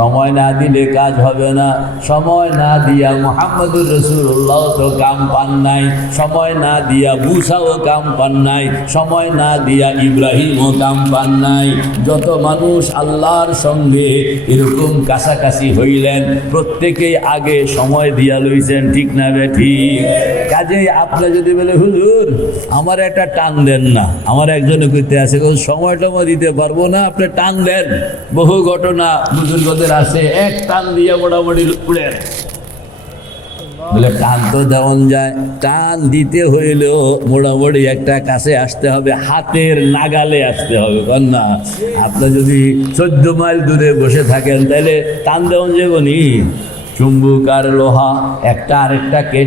সময় না দিলে কাজ হবে না। সময় না দিয়া মুহাম্মদুর রাসূলুল্লাহ তো কাম পান নাই, সময় না দিয়া মুসাও কাম পান নাই, সময় না দিয়া ইব্রাহিমও কাম পান নাই। যত মানুষ আল্লাহর সঙ্গে এরকম কাছাকাছি হইলেন প্রত্যেকেই আগে সময় দিয়া লইছেন, ঠিক না ঠিক? কাজেই আপনি যদি বলে হুজুর আমার একটা টান দেন না, আমার একজনে কইতে আছে সময়টা দিতে পারবো না, আপনি টান দেন। বহু ঘটনা বুজুর্গদের আছে, এক টান দিয়ে মোটামুটি উড়েন। বলে টান তো দেওয়া যায়, টান দিতে হইলেও মোটামুটি একটা কাছে আসতে হবে, হাতের নাগালে আসতে হবে। কারণ না আপনি যদি 14 মাইল দূরে বসে থাকেন তাহলে টান দেওয়া যাবে নি। চুম্বক আর লোহা একটা আরেকটাকে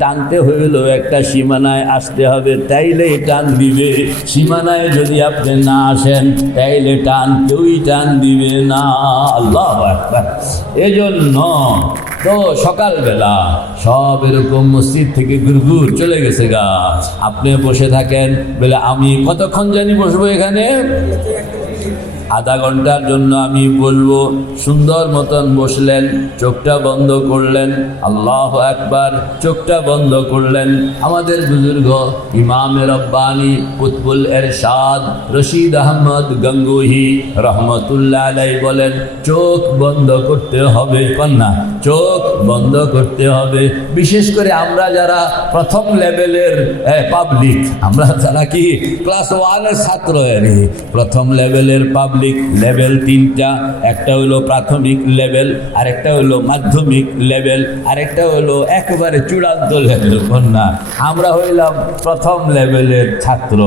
টানতে হইলেও একটা সীমানায় আসতে হবে, তাইলে টান দিবে। সীমানায় যদি আপনি না আসেন তাইলে কেউই টান দিবে না। আল্লাহু আকবার। এজন্য তো সকালবেলা সব এরকম মসজিদ থেকে গুরগুর চলে গেছে গা, আপনি বসে থাকেন বলে আমি কতক্ষণ জানি বসবো এখানে, আধা ঘন্টার জন্য আমি বলবো। সুন্দর মতন বসলেন, চোখটা বন্ধ করলেন, আল্লাহু আকবার, চোখটা বন্ধ করলেন। আমাদের বুজুর্গ ইমামে রব্বানি কুতুবুল ইরশাদ রশিদ আহমদ গঙ্গোহী রহমতুল্লাহ আলাইহি বলেন চোখ বন্ধ করতে হবে। কন্যা চোখ বন্ধ করতে হবে। বিশেষ করে আমরা যারা প্রথম লেভেলের পাবলিক, আমরা যারা কি ক্লাস 1-এর ছাত্র, প্রথম লেভেলের পাবলিক লেভেল 3টা, একটা হলো প্রাথমিক লেভেল, আরেকটা হলো মাধ্যমিক লেভেল, আরেকটা হলো একেবারে চূড়ান্ত লেভেল। কন্যা আমরা হইলাম প্রথম লেভেলের ছাত্র।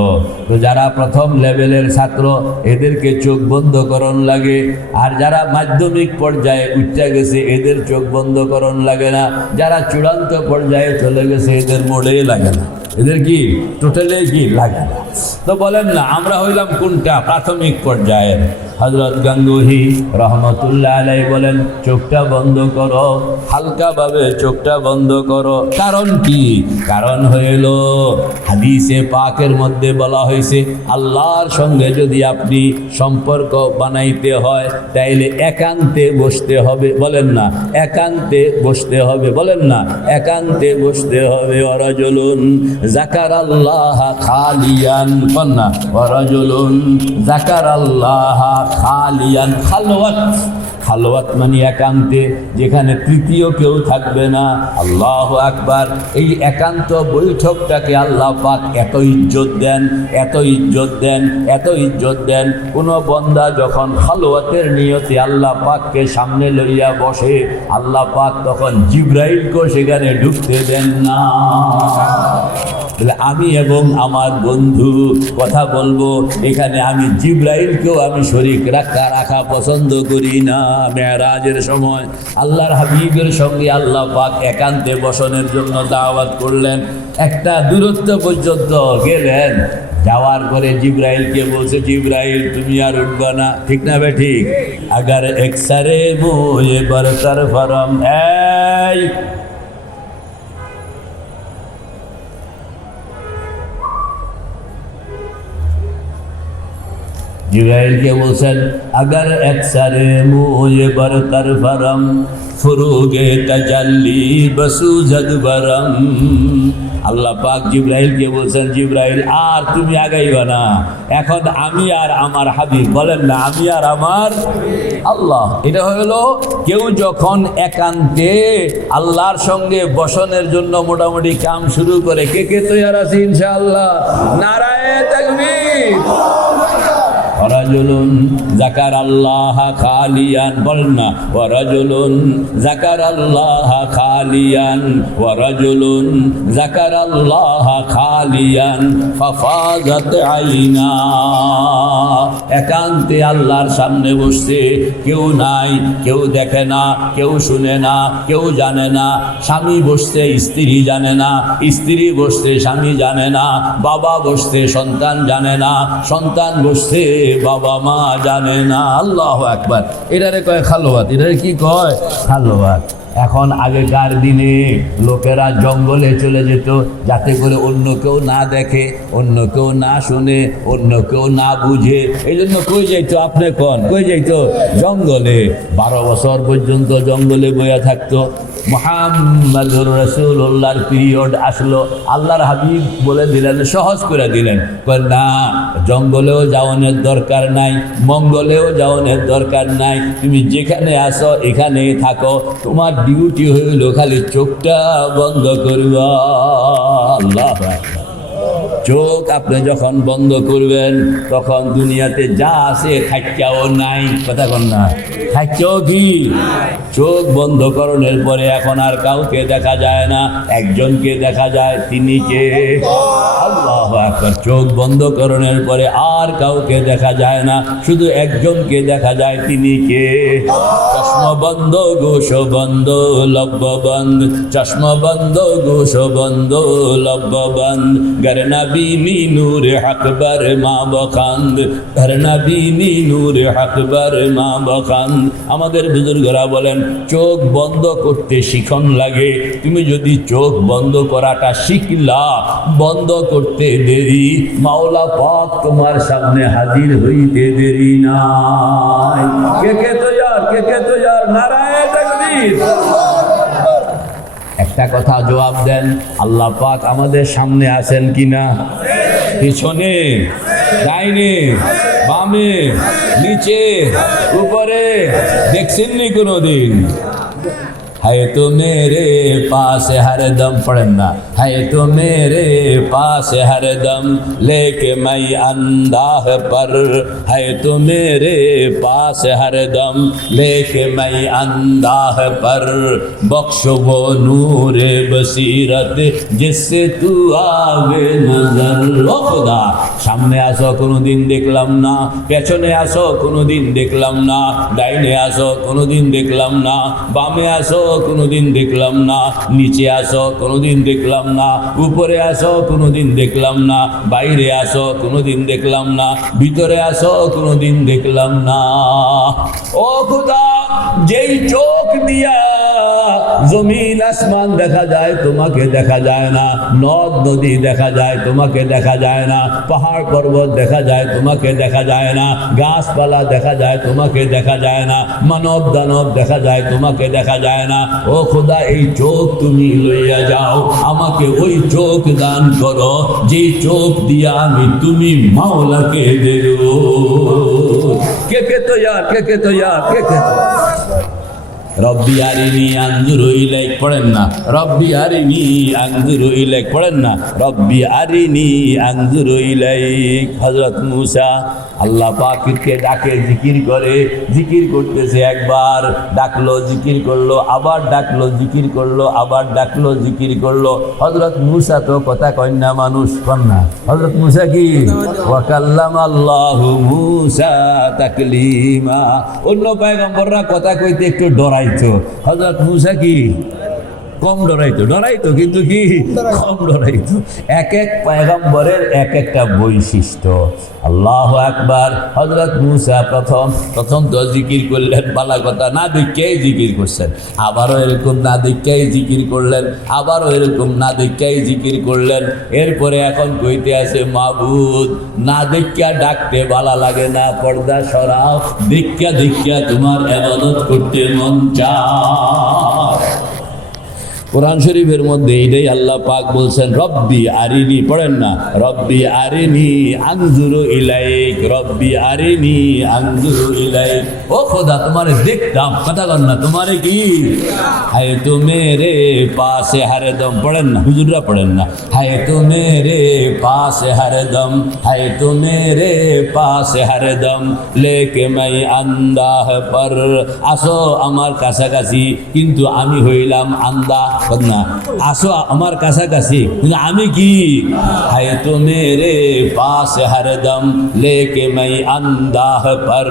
তো যারা প্রথম লেভেলের ছাত্র এদেরকে চোখ বন্ধ করণ লাগে, আর যারা মাধ্যমিক পর্যায়ে উঠে গেছে এদের চোখ বন্ধ করণ লাগে না, যারা চূড়ান্ত পর্যায়ে চলে গেছে এদের মোড়েই লাগে না, এদের কি টোটালি কি লাগে না। তো বলেন না আমরা হইলাম কোনটা? প্রাথমিক পর্যায়ের। হযরত গঙ্গোহী রহমতুল্লাহ আলাইহি বলেন চোখটা বন্ধ করো, হালকাভাবে চোখটা বন্ধ করো। কারণ কি? কারণ হইল হাদিসে পাকের মধ্যে বলা হয়েছে আল্লাহর সঙ্গে যদি আপনি সম্পর্ক বানাইতে হয় তাইলে একান্তে বসতে হবে। বলেন না একান্তে বসতে হবে, বলেন না একান্তে বসতে হবে। ওয়ারাজুলুন যাকারাল্লাহ খালিয়ান, কন্যা ওয়ারাজুলুন যাকারাল্লাহ খালিয়ান। খালওয়াত মানে একান্তে, যেখানে তৃতীয় কেউ থাকবে না। আল্লাহু আকবার। এই একান্ত বৈঠকটাকে আল্লাহ পাক এত ইজ্জত দেন, এত ইজ্জত দেন, এত ইজ্জত দেন। কোনো বন্দা যখন খালওয়াতের নিয়তে আল্লাহ পাককে সামনে লইয়া বসে, আল্লাহ পাক তখন জিবরাইলকে সেখানে ঢুকতে দেন না। আমি এবং আমার বন্ধু কথা বলবো, এখানে আমি জিবরাইলকেও আমি শরীক রাখা পছন্দ করি না। মেরাজের সময় আল্লাহর হাবিবের সঙ্গে আল্লাহ পাক একান্তে বসনের জন্য দাওয়াত করলেন। একটা দূরত্ব পর্যন্ত গেলেন, যাওয়ার পরে জিবরাইলকে বলছে জিবরাইল তুমি আর উঠবা না, ঠিক না বে ঠিক? আগার একসারে মুয়ে বরতর ফরম। এই জিবরাইলকে বলছেন আগার একসারে মুয়ে বরতর ফরম ফুরুগে তাজাল্লি বসুজদ বরম। আল্লাহ পাক জিবরাইলকে বলছেন জিবরাইল আর তুমি আগাইবা না, এখন আমি আর আমার হাবিব। বলেন না আমি আর আমার আল্লাহ। এটা হলো কেউ যখন একান্তে আল্লাহর সঙ্গে বসনের জন্য মোটামুটি কাম শুরু করে। কে কে তৈয়ার আছে ইনশাআল্লাহ? নারায়ে তাকবীর। ওয়ারাজুলুন যাকারাল্লাহ খালিয়ান, বলেন না ওয়ারাজুলুন যাকারাল্লাহ খালিয়ান, ওয়ারাজুলুন যাকারাল্লাহ খালিয়ান ফাফাজাত আইনা। একান্তে আল্লাহর সামনে বসছে, কেউ নাই, কেউ দেখে না, কেউ শুনে না, কেউ জানে না। স্বামী বসছে স্ত্রী জানে না, স্ত্রী বসছে স্বামী জানে না, বাবা বসছে সন্তান জানে না, সন্তান বসছে বাবা মা জানে না। আল্লাহু আকবার। এটারে কয় খালওয়াত। এটারে কি কয়? খালওয়াত। এখন আগেকার দিনে লোকেরা জঙ্গলে চলে যেত যাতে করে অন্য কেউ না দেখে, অন্য কেউ না শুনে, অন্য কেউ না বুঝে। এই জন্য কই যাইতো আপনি কোন, কই যাইতো? জঙ্গলে। 12 বছর পর্যন্ত জঙ্গলে বইয়া থাকতো। মুহাম্মাদুর রাসূলুল্লাহর পিরিয়ড আসলো, আল্লাহর হাবিব বলে দিলেন, সহজ করে দিলেন, না জঙ্গলেও যাওয়ানোর দরকার নাই, মঙ্গলেও যাওয়ানোর দরকার নাই, তুমি যেখানে আসো এখানেই থাকো, তোমার ডিউটি হইল খালি চোখটা বন্ধ করবা। আল্লাহু আকবার। চোখ আপনি যখন বন্ধ করবেন তখন দুনিয়াতে যা আছে খাইচাও নাই, কথা কন না, খাইচাও কি? চোখ বন্ধ করণের পরে এখন আর কাউকে দেখা যায় না, একজনকে দেখা যায়, তিনি কে? আল্লাহু আকবার। চোখ বন্ধ করণের পরে আর কাউকে দেখা যায় না, শুধু একজনকে দেখা যায়, তিনি কে? চশমা বন্ধ, গোশ বন্ধ, লব্ব বন্ধ, চশমা বন্ধ, গোশ বন্ধ, লব্ব বন্ধ, গরনা বিনি নূর আকবর মা বখান্দ, গরনা বিনি নূর আকবর মা বখান্দ। আমাদের বুজুর্গরা বলেন চোখ বন্ধ করতে শিখন লাগে। তুমি যদি চোখ বন্ধ করাটা শিখলা, বন্ধ করতে দেরি, মাওলা পাক তোমার সামনে হাজির হইতে দেরি নাই। কে কে তৈয়ার, কে কে তৈয়ার? নারায়ে তাকবীর। একটা কথা জবাব দেন, আল্লাহ পাক আমাদের সামনে আছেন কিনা? পিছনে, ডাইনে, বামে, নিচে, উপরে, দেখছেননি কোনোদিন? है तो मेरे पास हरदम, पढ़ना, है तो मेरे पास हरदम, लेके मैं अंदाह पर, है तो मेरे पास हरदम, लेके मैं अंदाह पर, बख्श वो नूर बसीरत जिससे तू आवे नजर। ও খোদা, সামনে আসো কোনোদিন দেখলাম না, পেছনে আসো কোনোদিন দেখলাম না, ডাইনে আসো কোনোদিন দেখলাম না, বামে আসো কোনোদিন দেখলাম না, নিচে আসো কোনোদিন দেখলাম না, উপরে আসো কোনোদিন দেখলাম না, বাইরে আসো কোনোদিন দেখলাম না, ভিতরে আসো কোনোদিন দেখলাম না। ও খোদা, যেই চোখ দিয়া জমিন আসমান দেখা যায় তোমাকে দেখা যায় না, নদ নদী দেখা যায় তোমাকে দেখা যায় না, পাহাড় পর্বত দেখা যায় তোমাকে দেখা যায় না, গাছপালা দেখা যায় তোমাকে দেখা যায় না, মানব দানব দেখা যায় তোমাকে দেখা যায় না। ও খোদা, এই চোখ তুমি লইয়া যাও, আমাকে ওই চোখ দান করো যে চোখ দিয়া আমি তুমি মাওলাকে দেব। কে কে তৈয়ার, কে কে তৈয়ার, কে কে? রব্বি আরিনি আনজুরু ইলাইক, পড়েন না, রব্বি আরিনি আনজুরু ইলাইক, পড়েন না, রব্বি আরিনি আনজুরু ইলাইক। হযরত মূসা আল্লাহ পাককে ডাকে, জিকির করে, জিকির করতেছে, একবার ডাকলো জিকির করলো, আবার ডাকলো জিকির করলো, আবার ডাকলো জিকির করলো। হযরত মূসা তো কথা কয় না মানুষ, কন না, হযরত মূসা কি? ওয়া কাল্লামাল্লাহু মূসা তাকলিমা। অন্য পয়গম্বররা কথা কইতে একটু ডরাইতো, হযরত মূসা কি? কম ডরাইতো, ডরাইতো কিন্তু কি কম ডরাইতো। এক এক পয়গম্বরের এক একটা বৈশিষ্ট্য। আল্লাহু আকবার। হযরত মূসা প্রথম তো জিকির করলেন, বালা কথা না দেখেই জিকির করছেন, আবারও এরকম না দেখেই জিকির করলেন, আবারও এরকম না দেখেই জিকির করলেন। এরপরে এখন কইতে আছে, মাবুদ না দেখিয়া ডাকতে বালা লাগে না, পর্দা সরাও, দেখিয়া দেখিয়া তোমার ইবাদত করতে মন চায়। কোরআন শরীফের মধ্যে এটাই আল্লাহ পাক বলছেন, রব্বি আরিনি, পড়েন না, রব্বি আরিনি আনজুরু ইলাইক, রব্বি আরিনি আনজুরু ইলাইক। ও খোদা, তোমারে দেখতাম, কথা কর না, তোমারে কি? হায় তো মেরে পাশে হরদম, পড়েন না, হুজুররা পড়েন না, হায় তো মেরে পাশে হরদম, হায় তো মেরে পাশে হরদম, লেকে মাই আন্দাহ পর, আসো আমার কাছাকাছি কিন্তু আমি হইলাম আন্দা, না আসো আমার কাছাকাছি কিন্তু আমি কি? হায় তো মেরে পাস হরদম, লেকে মাই আন্দাহ পর,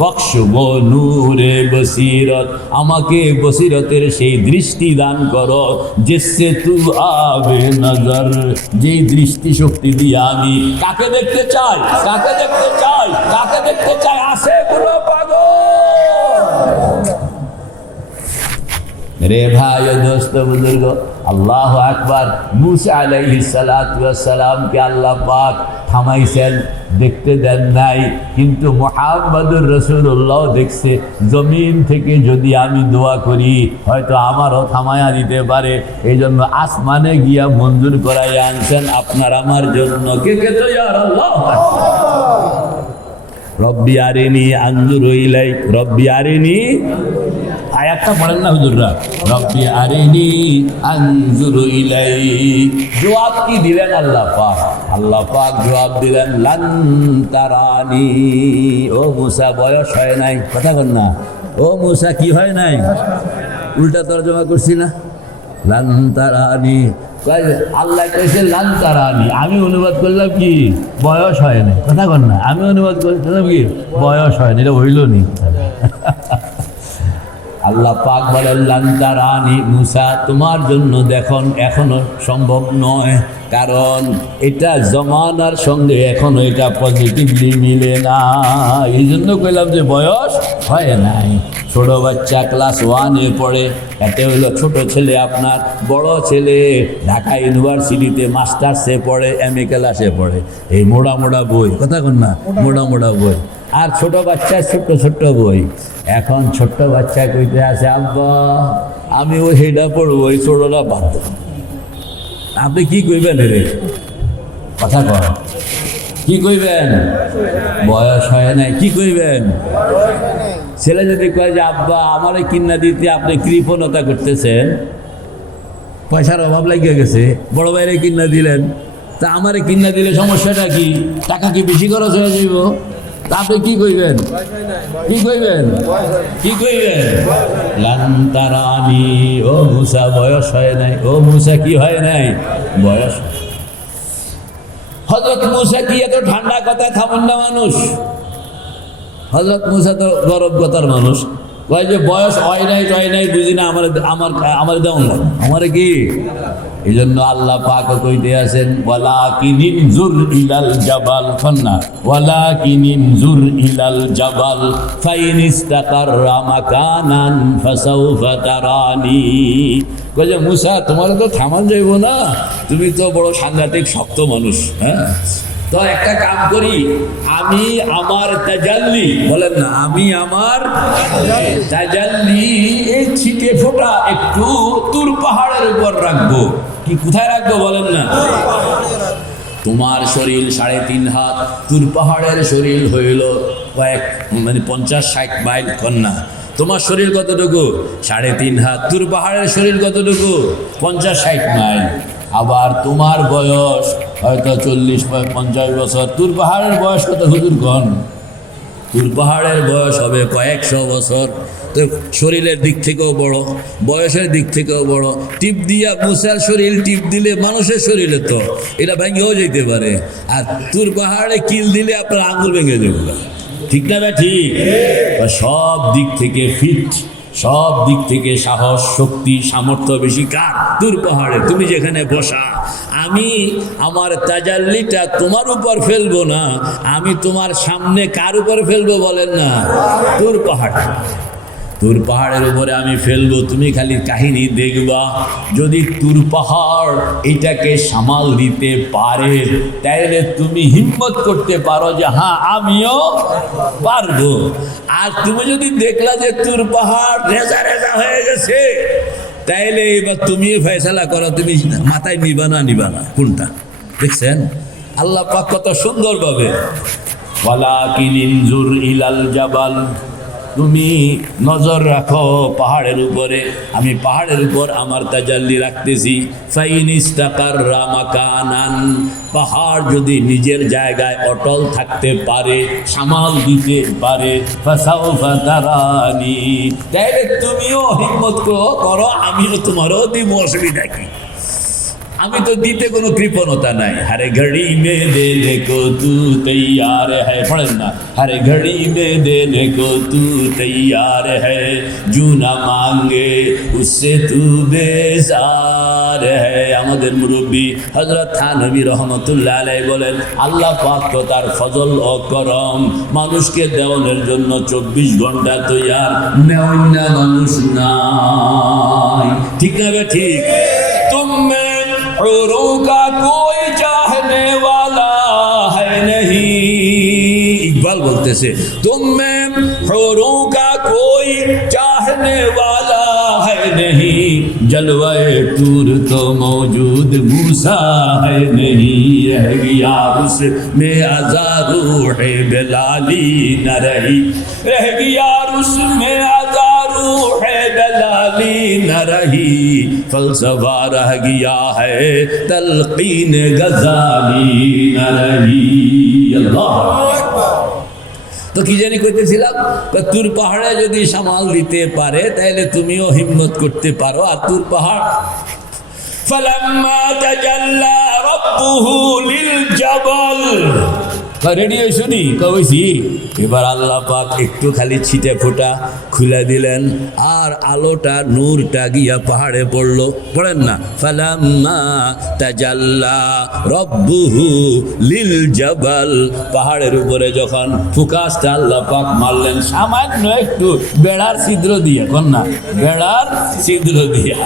বখশ वो নূরে বসিরত, আমাকে বসিরতের সেই দৃষ্টি দান করো, জিসসে তু আবে নজর, যেই দৃষ্টি শক্তি দিয়ে আমি কাকে দেখতে চাই, কাকে দেখতে চাই, কাকে দেখতে চাই? আসে কোনো পাগল রে ভাই ও দোস্ত বুজুর্গ, আল্লাহু আকবার। মুসা আলাইহিস সালাতু ওয়াস সালামকে আল্লাহ পাক থামাইছেন, দেখতে দেন নাই, কিন্তু মুহাম্মদুর রাসূলুল্লাহ দেখছে। জমিন থেকে যদি আমি দোয়া করি হয়তো আমারও থামায়া দিতে পারে, এই জন্য আসমানে গিয়া মঞ্জুর করাই আনছেন আপনার আমার জন্য। কে কে তো ইয়া আল্লাহ, রব্বি আরিনি আনজুরু ইলাইক, রব্বি আরিনি, আয়াতটা পড়েন না হুজুররা, রব্বি আরিনি আনজুরু ইলাইক। জবাব কি দিলেন আল্লাহ পাক? আল্লাহ পাক জবাব দিলেন লান তারানি। ও মুসা বয়স হয় নাই, কথা বল না, ও মুসা কি হয় নাই, উল্টা তর্জমা করছি না, লান তারানি। আল্লাহ কইছে লান তারানি, আমি অনুবাদ করলাম কি বয়স হয় নাই, কথা বল না, আমি অনুবাদ করলাম কি বয়স হয় না, এটা হইল নি। আল্লাহ পাক বলেন লান তারানি, মুসা তোমার জন্য দেখুন এখনো সম্ভব নয়, কারণ এটা জমানার সঙ্গে এখনো এটা পজিটিভলি মিলে না, এই জন্য কইলাম যে বয়স হয় নাই। ছোট বাচ্চা ক্লাস 1-এ পড়ে, এতে হলো ছোট ছেলে আপনার, বড় ছেলে ঢাকা ইউনিভার্সিটিতে মাস্টার্সে পড়ে, MA ক্লাসে পড়ে, এই মোড়া মোড়া বই, কথা কন না, মোড়া মোড়া বই। আর ছোট বাচ্চা ছোট্ট ছোট্ট বই। এখন ছোট্ট বাচ্চা কইতে আছে আব্বা আমি ওই হেডা পড়বো, ওই ছোটটা বাদ দেব। আপনি কি কইবেন রে, কথা কন, কি কইবেন? বয়স হয় নাই, কি কইবেন? ছেলে যদি কয় যে আব্বা আমারে কিনা দিতে আপনি কৃপণতা করতেছেন, পয়সার অভাব লাগিয়ে গেছে, বড় ভাইরে কিনা দিলেন, তা আমারে কিনা দিলে সমস্যাটা কি? টাকা কি বেশি খরচ হয়ে যাইব? তা আপনি কি কইবেন? কি কইবেন? কি কইবেন? লান তারানি, ও মুসা বয়স হয় নাই, ও মুসা কি হয় নাই, বয়স। হযরত মুসা কি এত ঠান্ডা কথায় থামেন না মানুষ? হযরত মুসা তো গরম কথার মানুষ, কয় যে বয়স হয় নাই বুঝি না, আমার দেওয়া আমার কি। এই জন্য আল্লাহ পাক কইতে আছেন ওয়ালাকিন ইনজুর ইলাল জাবাল, ফন্না ওয়ালাকিন ইনজুর ইলাল জাবাল ফাইন ইস্তাকাররা মাকানান ফাসাউফা তারানি। কয় যে মুসা তোমার তো থামান যাইব না, তুমি তো বড় সাংঘাতিক শক্ত মানুষ, হ্যাঁ, তো একটা কাম করি, আমি আমার তাজাল্লি, বলেন না, আমি আমার তাজাল্লি এই ছিটে ফোটা একটু তুর পাহাড়ের উপর রাখবো। কি কোথায় রাখবো বলেন না? তোমার শরীর 3.5 হাত, তুর পাহাড়ের শরীর হইল কয়েক 50-60 মাইল, কন্যা তোমার শরীর কতটুকু? 3.5 হাত। তুর পাহাড়ের শরীর কতটুকু? 50-60 মাইল। আবার তোমার বয়স হয়তো 40-50 বছর। তুর পাহাড়ের বয়স কত হুজুর গণ? তুর পাহাড়ের বয়স হবে কয়েকশো বছর। তো শরীরের দিক থেকেও বড়, বয়সের দিক থেকেও বড়। টিপ দিয়া মুসার শরীর টিপ দিলে মানুষের শরীরে তো এটা ভেঙেও যেতে পারে, আর তুর পাহাড়ে কিল দিলে আপনার আঙুল ভেঙে যাবে, ঠিক না? ঠিক। সব দিক থেকে ফিট, সব দিক থেকে সাহস, শক্তি, সামর্থ্য বেশি কার? তুর পাহাড়ে। তুমি যেখানে বসা, আমি আমার তাজাল্লিটা তোমার উপর ফেলবো না, আমি তোমার সামনে কার উপর ফেলবো বলেন না? তুর পাহাড়। তুর পাহাড়ের উপরে আমি ফেলবো, তুমি খালি কাহিনী দেখবা। যদি তুর পাহাড় এটাকে সামাল দিতে পারে, তাইলে তুমি হিম্মত করতে পারো যে হ্যাঁ আমিও পারবো। আর তুমি যদি দেখলা যে তুর পাহাড় রেজা রেজা হয়ে গেছে, তাইলে এবার তুমি ফয়সালা করো, তুমি মাথায় নিবা না কোনটা। দেখছেন আল্লাহ পাক কত সুন্দরভাবে, ওয়ালাকিন ইনজুর ইলাল জাবাল, তুমি নজর রাখো পাহাড়ের উপরে, আমি পাহাড়ের উপর আমার তাজাল্লি রাখতেছি। ফাইন ইস্তাকাররা মাকানান, পাহাড় যদি নিজের জায়গায় অটল থাকতে পারে, সামাল দিতে পারে, ফাসাউফা তারানি, তাইলে তুমিও হিম্মত করো, আমিও তোমারও দিব, অসুবিধা কি? আমি তো দিতে কোনো কৃপণতা নাই। হরে ঘড়ি মে দেনে কো তু তৈয়ার হ্যায়, পড়েন না, হরে ঘড়ি মে দেনে কো তু তৈয়ার হ্যায়, জু না মাঙ্গে উসসে তু বেজার হ্যায়। আমাদের মুরব্বী হযরত থানভী রহমতুল্লাহ আলাইহি বলেন, আল্লাহ পাক তো তার ফজল ও করম মানুষকে দেওয়ার জন্য 24 ঘন্টা তৈয়ার, নেওয়ার না মানুষ নাই। ঠিক না বে ঠিক? তুমি औरों का कोई चाहने वाला है नहीं, इकबाल बोलते से तुम में औरों का कोई चाहने वाला है नहीं, जलवाए टूर तो मौजूद मूसा है नहीं, रह गया उसमें हजारों है बेलाली न रही, रह गया उसमें हजारों है बेलाली न रही, फलसफा रह गया है तलकीन गजाली न रही। अल्लाह তো কি জানি করতেছিলাম, তুর পাহাড়ে যদি সামাল দিতে পারে তাহলে তুমিও হিম্মত করতে পারো। আর তুর পাহাড় ফালাম্মা তাজাল্লা রাব্বুহু লিল জাবাল, রেডিও শুনি কইছি, এবার আল্লাহ পাক একটু খালি ছিটে ফোঁটা খুলে দিলেন আর আলোটা নূরটা গিয়া পাহাড়ে পড়লো। পড়েন না, ফালাম্মা তাজাল্লা রব্বুহু লিল জাবাল, পাহাড়ের উপরে যখন ফোকাসটা আল্লাহ পাক মারলেন সামান্য একটু বেড়ার ছিদ্র দিয়ে, কোন না বেড়ার ছিদ্র দিয়া,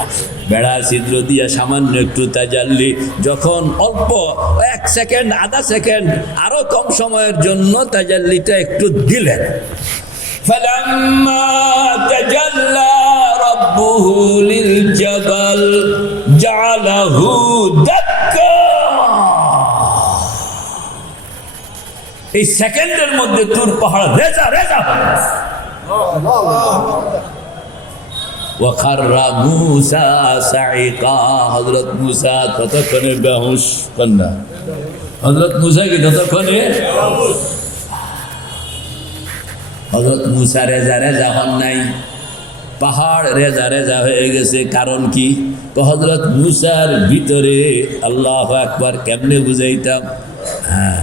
বেড়ার ছিদ্র দিয়া সামান্য একটু তাজাল্লি, যখন অল্প 1 সেকেন্ড আধা সেকেন্ড আরো কম সময়ের জন্য তাজাল্লিটা একটু দিলেন, ফালাম্মা তাজাল্লা রাব্বুহু লিল জাবাল জাআলাহু দাক্কা, এই সেকেন্ডের মধ্যে তুর পাহাড় রেজা রেজা ওয়াখাররা মুসা সাইকা, হযরত মুসা ততক্ষণে বেহুশ, কন্যা হযরত মুসা কি ততক্ষণে, হযরত মুসা রেজা রেজা হন নাই, পাহাড় রেজা রেজা হয়ে গেছে। কারণ কি? তো হযরত মুসার ভিতরে, আল্লাহু আকবার, কেমনে বুঝাইতাম, হ্যাঁ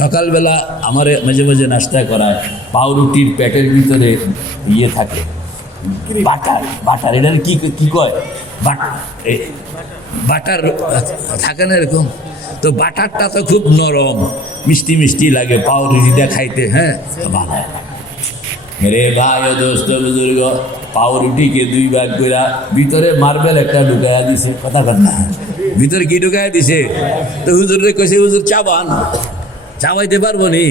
সকালবেলা আমার মাঝে মাঝে নাস্তা করায় পাউরুটির প্যাকের ভিতরে ইয়ে থাকে, বাটার, বাটার এটার কি কি কয়, বাটার থাকে না এরকম, তো বাটারটা তো খুব নরম মিষ্টি মিষ্টি লাগে পাউরুটিটা খাইতে। হ্যাঁ রে ভাই ও দোস্ত বুজুর্গ, পাউরুটিকে 2 ভাগ করে ভিতরে মার্বেল একটা ঢুকাইয়া দিছে, কথা কর না, ভিতরে কি ঢুকাইয়া দিছে? তো হুজুরে কইছে, হুজুর চাবান, চাবাইতে পারবো নি,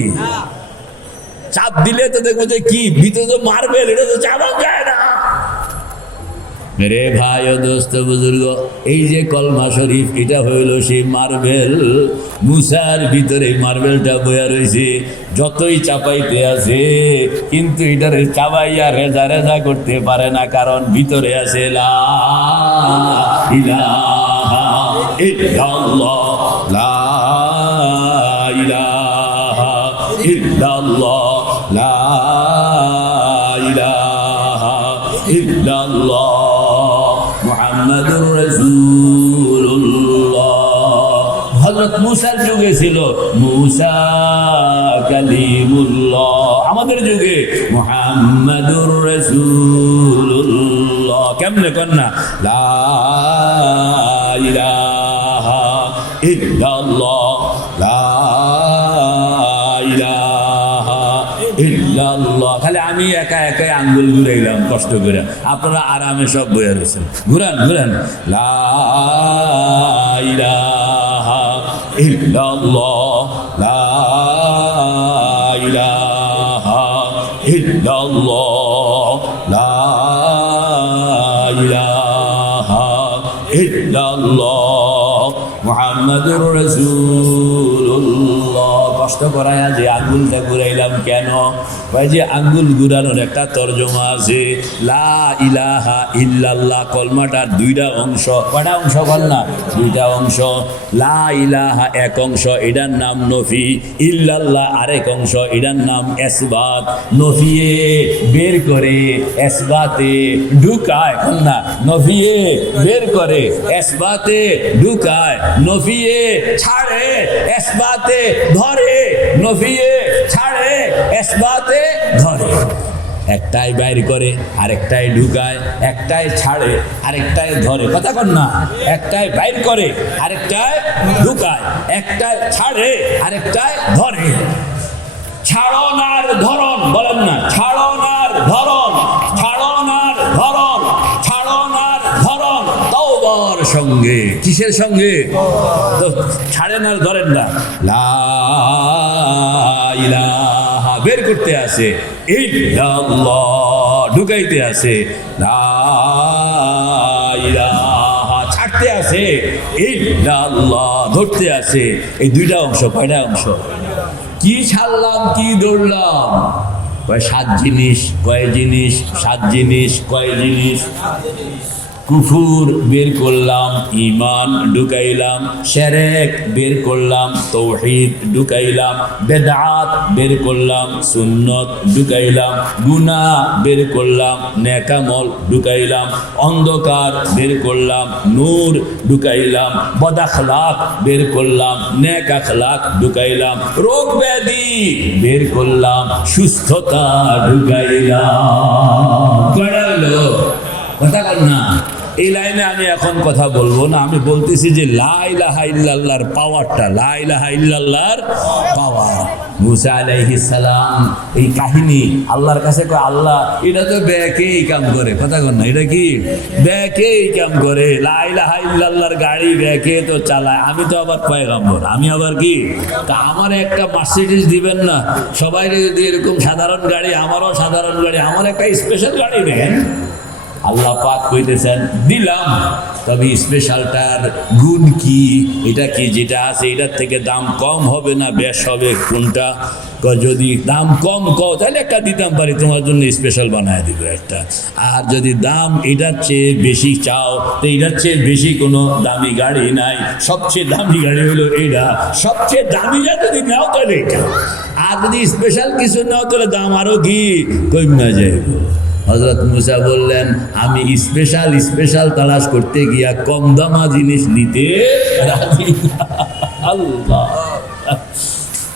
চাপ দিলে তো দেখবো যে কি ভিতরে তো মার্বেল, এটা তো চাবান যায় না। মেরে ভাই ও দোস্ত বুজুর্গ, এই যে কলমা শরীফ, এটা হইল সেই মার্বেল, মুসার ভিতরে মার্বেলটা বয়া রয়েছে, যতই চাপাইতে আছে কিন্তু এটারে চাবাইয়া রেজা রেজা করতে পারে না, কারণ ভিতরে আছে লা ইলাহা ইল্লাল্লাহ, লা ইলাহা ইল্লাল্লাহ, লা ইলাহা ইল্লাল্লাহ মুহাম্মাদুর রাসূলুল্লাহ। হযরত মুসার যুগে ছিল মুসা কালিমুল্লাহ, আমাদের যুগে মুহাম্মাদুর রাসূলুল্লাহ। কেমনে কন্যা, লা ইলাহা ইল্লাল্লাহ, লা ইলাহা ইল্লাল্লাহ। খালি আমি একা একাই আঙ্গুল ঘুরাইলাম কষ্ট করে, আপনারা আরামে সব বইয়া রয়েছেন, ঘুরান ঘুরান, লা ইলাহা ইল্লাল্লাহ, লা ইলাহা ইল্লাল্লাহ, লা ইলাহা ইল্লাল্লাহ মুহাম্মাদুর রাসূলুল্লাহ। কষ্ট করাইয়া যে আঙ্গুলটা ঘুরাইলাম কেন? ভাই যে আঙ্গুল ঘুরানোর একটা তর্জমা আছে, লা ইলাহা ইল্লাল্লাহ কলমাটার দুইটা অংশ। কয়টা অংশ বল না? দুইটা অংশ। লা ইলাহা এক অংশ, এটার নাম নফি, ইল্লাল্লাহ আরেক অংশ, এটার নাম এসবাত। নফিয়ে বের করে এসবাতে ঢুকায়, না নফিয়ে বের করে এসবাতে ঢুকায়, নফিয়ে ছাড়ে এসবাতে ধরে, নফিয়ে ছাড়ে এসবাতে ধরে। একটাই বাইর করে আরেকটাই ঢুকায়, একটাই ছাড়ে আরেকটাই ধরে। কথা কন না? একটাই বাইর করে আরেকটাই ঢুকায়, একটাই ছাড়ে আরেকটাই ধরে। ছাড়নার ধরন বলেন না, ছাড়নার ধরন, ছাড়নার ধরন, ছাড়নার ধরন তওবার সঙ্গে। কিসের সঙ্গে? তো ছাড়েন আর ধরেন না। লা ইলাহা বের করতে আসে, ইল্লাল্লাহ ঢুকাইতে আসে, লা ইলাহা ছাড়তে আসে, ইল্লাল্লাহ ধরতে আসে। এই দুইটা অংশ। কয়টা অংশ? কি ছাড়লাম কি ধরলাম? কয় সাত জিনিস। কয় জিনিস? সাত জিনিস। কয় জিনিস? কুফুর বের করলাম, ঈমান ঢুকাইলাম, শিরক বের করলাম, তাওহীদ ঢুকাইলাম, বিদআত বের করলাম, সুন্নত ঢুকাইলাম, গুনাহ বের করলাম, নেক আমল ঢুকাইলাম, অন্ধকার বের করলাম, নূর ঢুকাইলাম, বদ আখলাক বের করলাম, নেক আখলাক ঢুকাইলাম, রোগ ব্যাধি বের করলাম, সুস্থতা ঢুকাইলাম। কয়টা? কথা বল না। এই লাইনে আমি এখন কথা বলবো না, আমি বলতেছি যে লা ইলাহা ইল্লাল্লাহর পাওয়ারটা, লা ইলাহা ইল্লাল্লাহর পাওয়ার। মুসা আলাইহিস সালাম এই কাহিনী আল্লাহর কাছে কয়, আল্লাহ এটা তো ব্যাকেই কাম করে। কথা কন না? এটা কি ব্যাকেই কাম করে? লা ইলাহা ইল্লাল্লাহর গাড়ি ব্যাকে তো চালায়, আমি তো আবার পয়গম্বর, আমি আবার কি? তা আমার একটা মার্সিডিজ দিবেন না? সবাই যদি এরকম সাধারণ গাড়ি, আমারও সাধারণ গাড়ি, আমার একটা স্পেশাল গাড়ি দেন। আল্লাহ পাক কইতেছেন দিলাম, তবে স্পেশালটার গুণ কি? এটা কি যেটা আছে এটার থেকে দাম কম হবে না বেশ হবে? কোনটা? যদি দাম কম কও তাহলে একটা দিতাম পারি, তোমার জন্য স্পেশাল বানায় দিব একটা। আর যদি দাম এটার চেয়ে বেশি চাও তো এটার চেয়ে বেশি কোনো দামি গাড়ি নাই, সবচেয়ে দামি গাড়ি হলো এইটা, সবচেয়ে দামিটা যদি নাও তাহলে এটা। আর যদি স্পেশাল কিছু নাও তাহলে দাম আরও কি কমে যায়। হযরত মুসা বললেন, আমি স্পেশাল স্পেশাল তালাশ করতে গিয়া কম দামা জিনিস নিতে রাজি না। আল্লাহ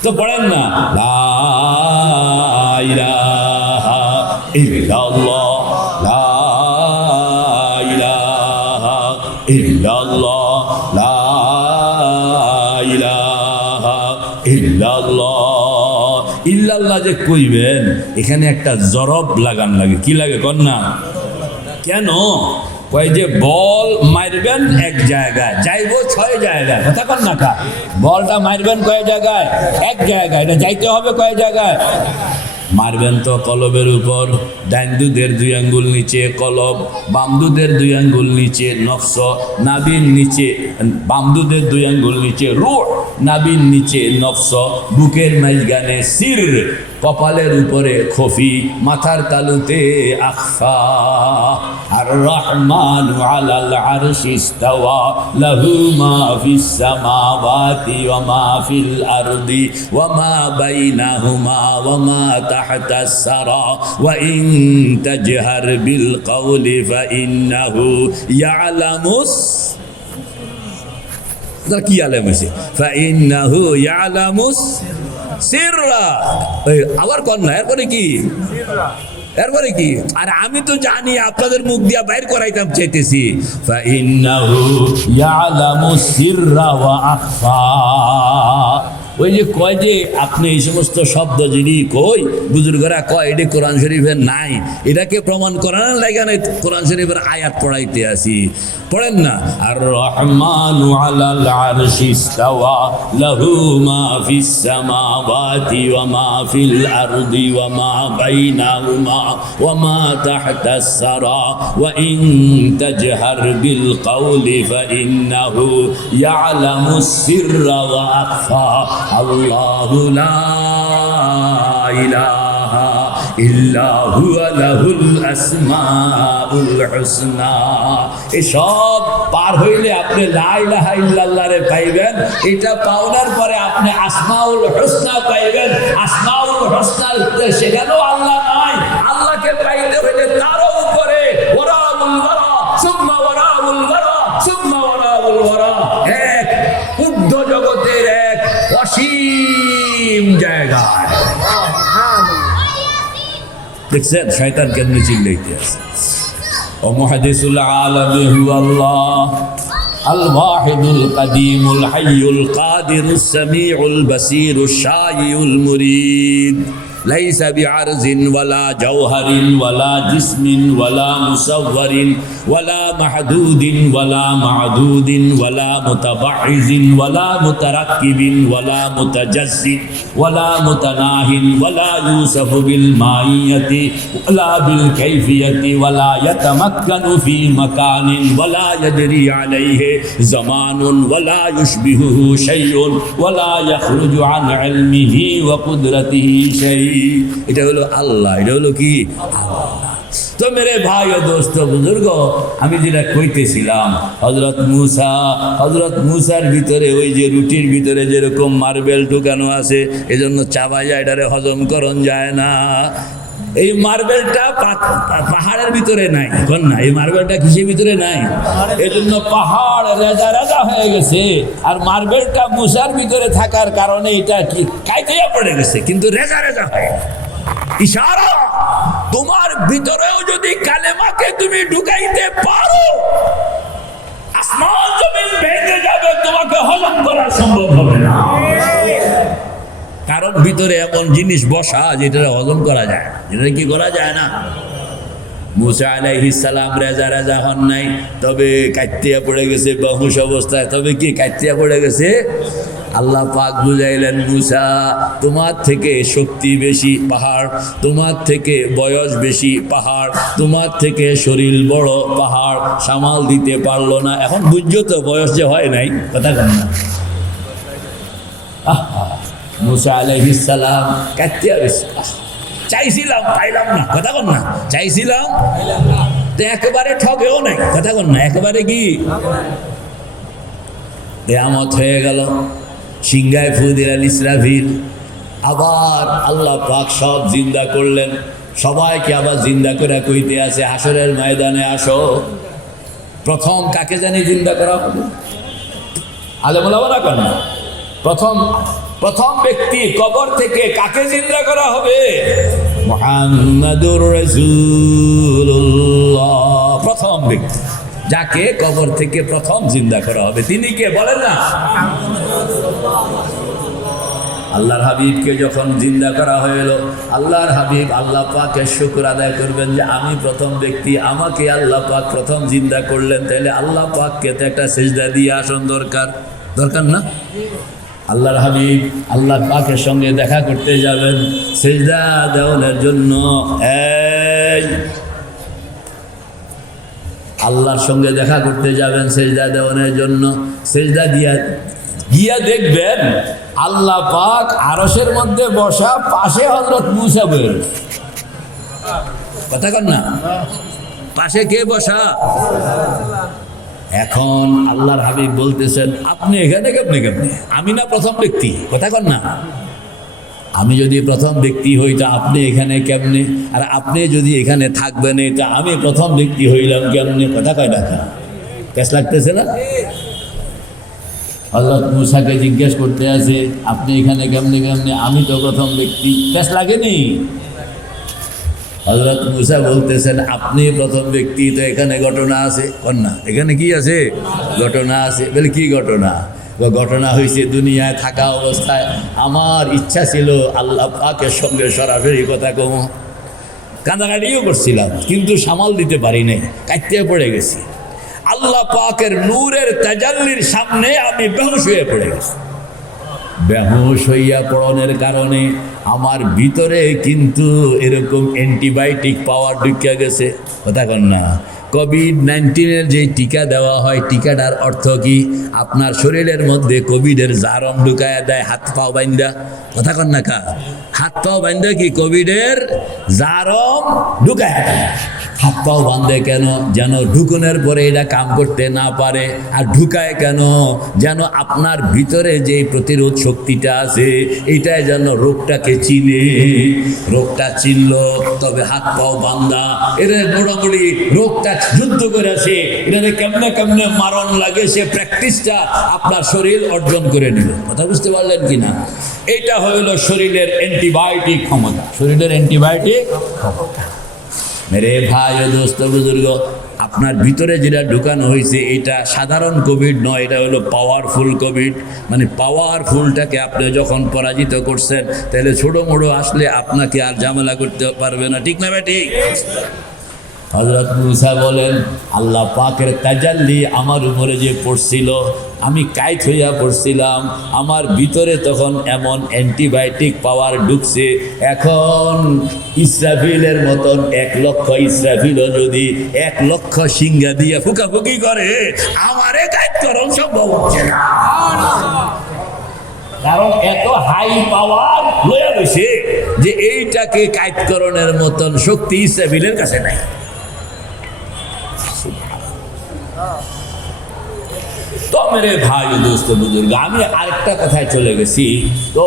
তো পড়েন না, লা ইলাহা ইল্লাল্লাহ, লা ইলাহা ইল্লাল্লাহ, লা ইলাহা ইল্লাল্লাহ। ইল্লাল্লাহ যে কইবেন এখানে একটা জরব লাগান লাগে। কি লাগে কন না? কেন? কয় যে বল মারবেন এক জায়গায়, যাইব 6 জায়গায়। কথা কন না কা? বলটা মারবেন কয় জায়গায়? এক জায়গায়। এটা যাইতে হবে কয় জায়গায়? মারবেন তো কলবের উপর, ডাইন দুধের 2 আঙ্গুল নিচে কলব, বাম দুধের 2 আঙ্গুল নিচে নফস, নাভির নিচে বাম দুধের 2 আঙ্গুল নিচে রূহ, নাভির নিচে নফস, বুকের মাঝখানে সির, কপালের উপরে খফি, মাথার তালুতে আখফা। আর রহমানু আলাল আরশি ইস্তাওয়া, লাহু মা ফিস সামাওয়াতি ওয়া মা ফিল আরদি ওয়া মা বাইনাহুমা ওয়া মা তাহতাস সারা ওয়া ইন তাজহার বিল কওলি ফা ইন্নাহু ইয়ালামুস। কি আলেম হয়েছে? ফা ইন্নাহু ইয়ালামুস সিররা। আবার কর না, এরপরে কি? এরপরে কি? আর আমি তো জানি, আপনাদের মুখ দিয়া বাইর করাইতাম চাইতেছি। ফা ইন্নাহু ইয়ালামুস সিররা ওয়া আখফা। ওই যে কয় যে আপনি এই সমস্ত শব্দ যিনি কই বুজুর্গরা কয় এটা কোরআন শরীফের নাই, এটাকে প্রমাণ করানোর লাগে না কোরআন শরীফের আয়াত পড়াইতে আসি। পড়েন না, আর রহমানু আলাল আরশি ইস্তাওয়া, লাহু মা ফিস সামাওয়াতি ওয়া মা ফিল আরদি ওয়া মা বাইনাহুমা ওয়া মা তাহতাস সারা ওয়া ইন তাজহার বিল কওলি ফা ইন্নাহু ইয়ালামুস সিররা ওয়া আখফা। আল্লাহু লা ইলাহা ইল্লা হুয়া লাহুল আসমাউল হুসনা। এসব পার হইলে আপনি লা ইলাহা ইল্লাল্লাহ রে পাইবেন। এটা পাওয়ার পরে আপনি আসমাউল হুসনা পাইবেন। আসমাউল হুসনার সেখানেও আল্লাহ নাই। আল্লাহকে পাইতে হইলে তারও উপরে ওয়ারাউল ওয়ারা সুম্মা ওয়ারাউল ওয়ারা সুম্মা ওয়ারাউল ওয়ারা, এক ঊর্ধ্ব জগতের এক অসীম জায়গায়। দেখছেন শয়তান কেমনে চিল্লাইতে আছে। ও মুহাদ্দিসুল আলামি হুয়াল্লাহ আল ওয়াহিদুল কাদিমুল হাইয়ুল কাদিরুস সামিউল বাসিরুশ শাইউল মুরিদ ليس بعرض ولا جوهر ولا جسم ولا مصور ولا محدود ولا معدود ولا متبعز ولا متركب ولا متجسد ولا متناه ولا يوصف بالمائية ولا بالكيفية ولا يتمكن في مكان ولا يجري عليه زمان ولا يشبهه شيء ولا يخرج عن علمه وقدرته شيء। এটা হলো আল্লাহ। এটা হলো কি আল্লাহ। তো মেরে ভাই ও দোস্ত বুজুর্গ, আমি যেটা কইতেছিলাম হযরত মূসার ভিতরে ওই যে রুটির ভিতরে যেরকম মার্বেল ঢুকানো আছে, এজন্য চাবাইয়া এটারে হজম করণ যায় না। এই মার্বেলটা পাহাড়ের ভিতরে নাই, কোন না এই মার্বেলটা কিসের ভিতরে নাই, এজন্য পাহাড় রেজা রেজা হয়ে গেছে। আর মার্বেলটা মূসার ভিতরে থাকার কারণে এটা কি কাইতেয়া পড়ে গেছে, কিন্তু রেজা রেজা হয়। ইশারা, তোমার ভিতরেও যদি কালেমাকে তুমি ঢুকাইতে পারো, আসমান জমিন ভেঙে যাবে, তোমাকে হজম করা সম্ভব হবে না। কারণ ভিতরে এমন জিনিস বসা যেটা হজম করা যায়, যেটা কি করা যায় না। মূসা আলাইহিস সালাম রেজা রেজা হন নাই, তবে কাইতিয়া পড়ে গেছে বেহুশ অবস্থায়। তবে কি কাইতিয়া পড়ে গেছে? আল্লাহ পাক বুঝাইলেন, মূসা তোমার থেকে শক্তি বেশি পাহাড়, তোমার থেকে বয়স বেশি পাহাড়, তোমার থেকে শরীর বড় পাহাড়, সামাল দিতে পারলো না। এখন বুঝছো তো বয়স যে হয় নাই, কথা কন না। মূসা আলাইহিস সালাম কাইতিয়া গেছে, চাইছিলাম পাইলাম না, কথা কন না। চাইছিলাম তো একেবারে ঠকেও নাই, কথা কন না। একেবারে কি কিয়ামত হয়ে গেল, সিংহায় ফু দিলেন ইসরাফিল, আবার আল্লাহ পাক সব জিন্দা করলেন। সবাইকে আবার জিন্দা করে কইতে আছে, হাসরের ময়দানে আসো। প্রথম কাকে জানি জিন্দা করা হবে? আলেম ওলামারা কন না। প্রথম ব্যক্তি কবর থেকে কাকে জিন্দা করা হবে? মুহাম্মাদুর রাসূলুল্লাহ। প্রথম ব্যক্তি যাকে কবর থেকে প্রথম জিন্দা করা হবে তিনি কে বলেন না? আল্লাহর হাবিবকে যখন জিন্দা করা হলো, আল্লাহর হাবিব আল্লাহ পাকের শুকর আদায় করবেন যে আমি প্রথম ব্যক্তি, আমাকে আল্লাহ পাক প্রথম জিন্দা করলেন। তাহলে আল্লাহ পাককে তো একটা সিজদা দিয়ে আসন দরকার না? আল্লাহর হাবিব আল্লাহ পাকের সঙ্গে দেখা করতে যাবেন সিজদা দেওয়ার জন্য। আল্লাহর সঙ্গে দেখা করতে যাবেন সিজদা দেওয়ার জন্য। সিজদা গিয়া দেখবেন আল্লাহ পাক আরশের মধ্যে বসা, পাশে হযরত মূসা বের। কথা কন না, পাশে কে বসা? এখন আল্লাহর হাবিব বলতেছেন, আপনি এখানে কেমনে? আমি না প্রথম ব্যক্তি, কথা কন না। আমি যদি প্রথম ব্যক্তি হই তো আপনি এখানে কেমনে? আর আপনি যদি এখানে থাকবেন এটা আমি প্রথম ব্যক্তি হইলাম কেমনে? কথা কয় না, কেস লাগতেছে না? হযরত মূসাকে জিজ্ঞেস করতে আছে, আপনি এখানে কেমনে? আমি তো প্রথম ব্যক্তি, কেস লাগেনি? হযরত মূসা বলতেছেন, আপনি প্রথম ব্যক্তি, তো এখানে ঘটনা আছে। কন্যা এখানে কি আছে? ঘটনা আছে। বলে কি ঘটনা? ঘটনা হয়েছে দুনিয়ায় থাকা অবস্থায় আমার ইচ্ছা ছিল আল্লাহ পাকের সঙ্গে সরাসরি কথা কম, কাঁদাকাটিও করছিলাম, কিন্তু সামাল দিতে পারি নাই, কাইতে পড়ে গেছি। আল্লাহ পাকের নূরের তাজাল্লির সামনে আমি বেহুশ হয়ে পড়ে গেছি। বেহুশ হইয়া পড়নের কারণে আমার ভিতরে কিন্তু এরকম অ্যান্টিবায়োটিক পাওয়ার ঢুকিয়া গেছে। কথা কন না, কোভিড-19 যে টিকা দেওয়া হয়, টিকাটার অর্থ কি? আপনার শরীরের মধ্যে কোভিডের জারম ঢুকায় দেয় হাত পাও বাইন্দা। কথা কন না কা? হাত পাও বাইন্দা কি কোভিডের জারম ঢুকায় দেয়। হাত পাও বাঁধে কেন? যেন ঢুকনের পরে এটা কাম করতে না পারে। আর ঢুকায় কেন? যেন আপনার ভিতরে যে প্রতিরোধ শক্তিটা আছে এটাই যেন রোগটাকে চিনে। রোগটা চিনল তবে হাত পাও বান্ধা। এর মোটামুটি রোগটা যুদ্ধ করে আসে, এটা কেমনে কেমনে মারণ লাগে সে প্র্যাকটিসটা আপনার শরীর অর্জন করে নিল। কথা বুঝতে পারলেন কিনা? এটা হইল শরীরের অ্যান্টিবায়োটিক ক্ষমতা। শরীরের অ্যান্টিবায়োটিক ক্ষমতা। মেরে ভাই ও দোস্ত বুজুর্গ, আপনার ভিতরে যেটা ঢুকানো হয়েছে এটা সাধারণ কোভিড নয়, এটা হলো পাওয়ারফুল কোভিড। মানে পাওয়ারফুলটাকে আপনি যখন পরাজিত করছেন তাহলে ছোটো মোটো আসলে আপনাকে আর ঝামেলা করতে পারবে না। ঠিক না ভাই? ঠিক। হযরত মুসা বলেন, আল্লাহ পাকের তাজাল্লি আমার উপরে যে পড়ছিল, আমি কাইত হইয়া পড়ছিলাম, আমার ভিতরে তখন এমন অ্যান্টিবায়োটিক পাওয়ার ঢুকছে। এখন ইসরাফিলের মতন 1,00,000 ইসরাফিলও যদি 1,00,000 সিংহা দিয়ে ফুকাফুকি করে, আমারে কাইত করণ সম্ভব হচ্ছে না। কারণ এত হাই পাওয়ার লইয়া গেছে যে এইটাকে কাইতকরণের মতন শক্তি ইসরাফিলের কাছে নাই। তো মেরে ভাই দোস্ত বুজুর্গ, আমি আরেকটা কথায় চলে গেছি। তো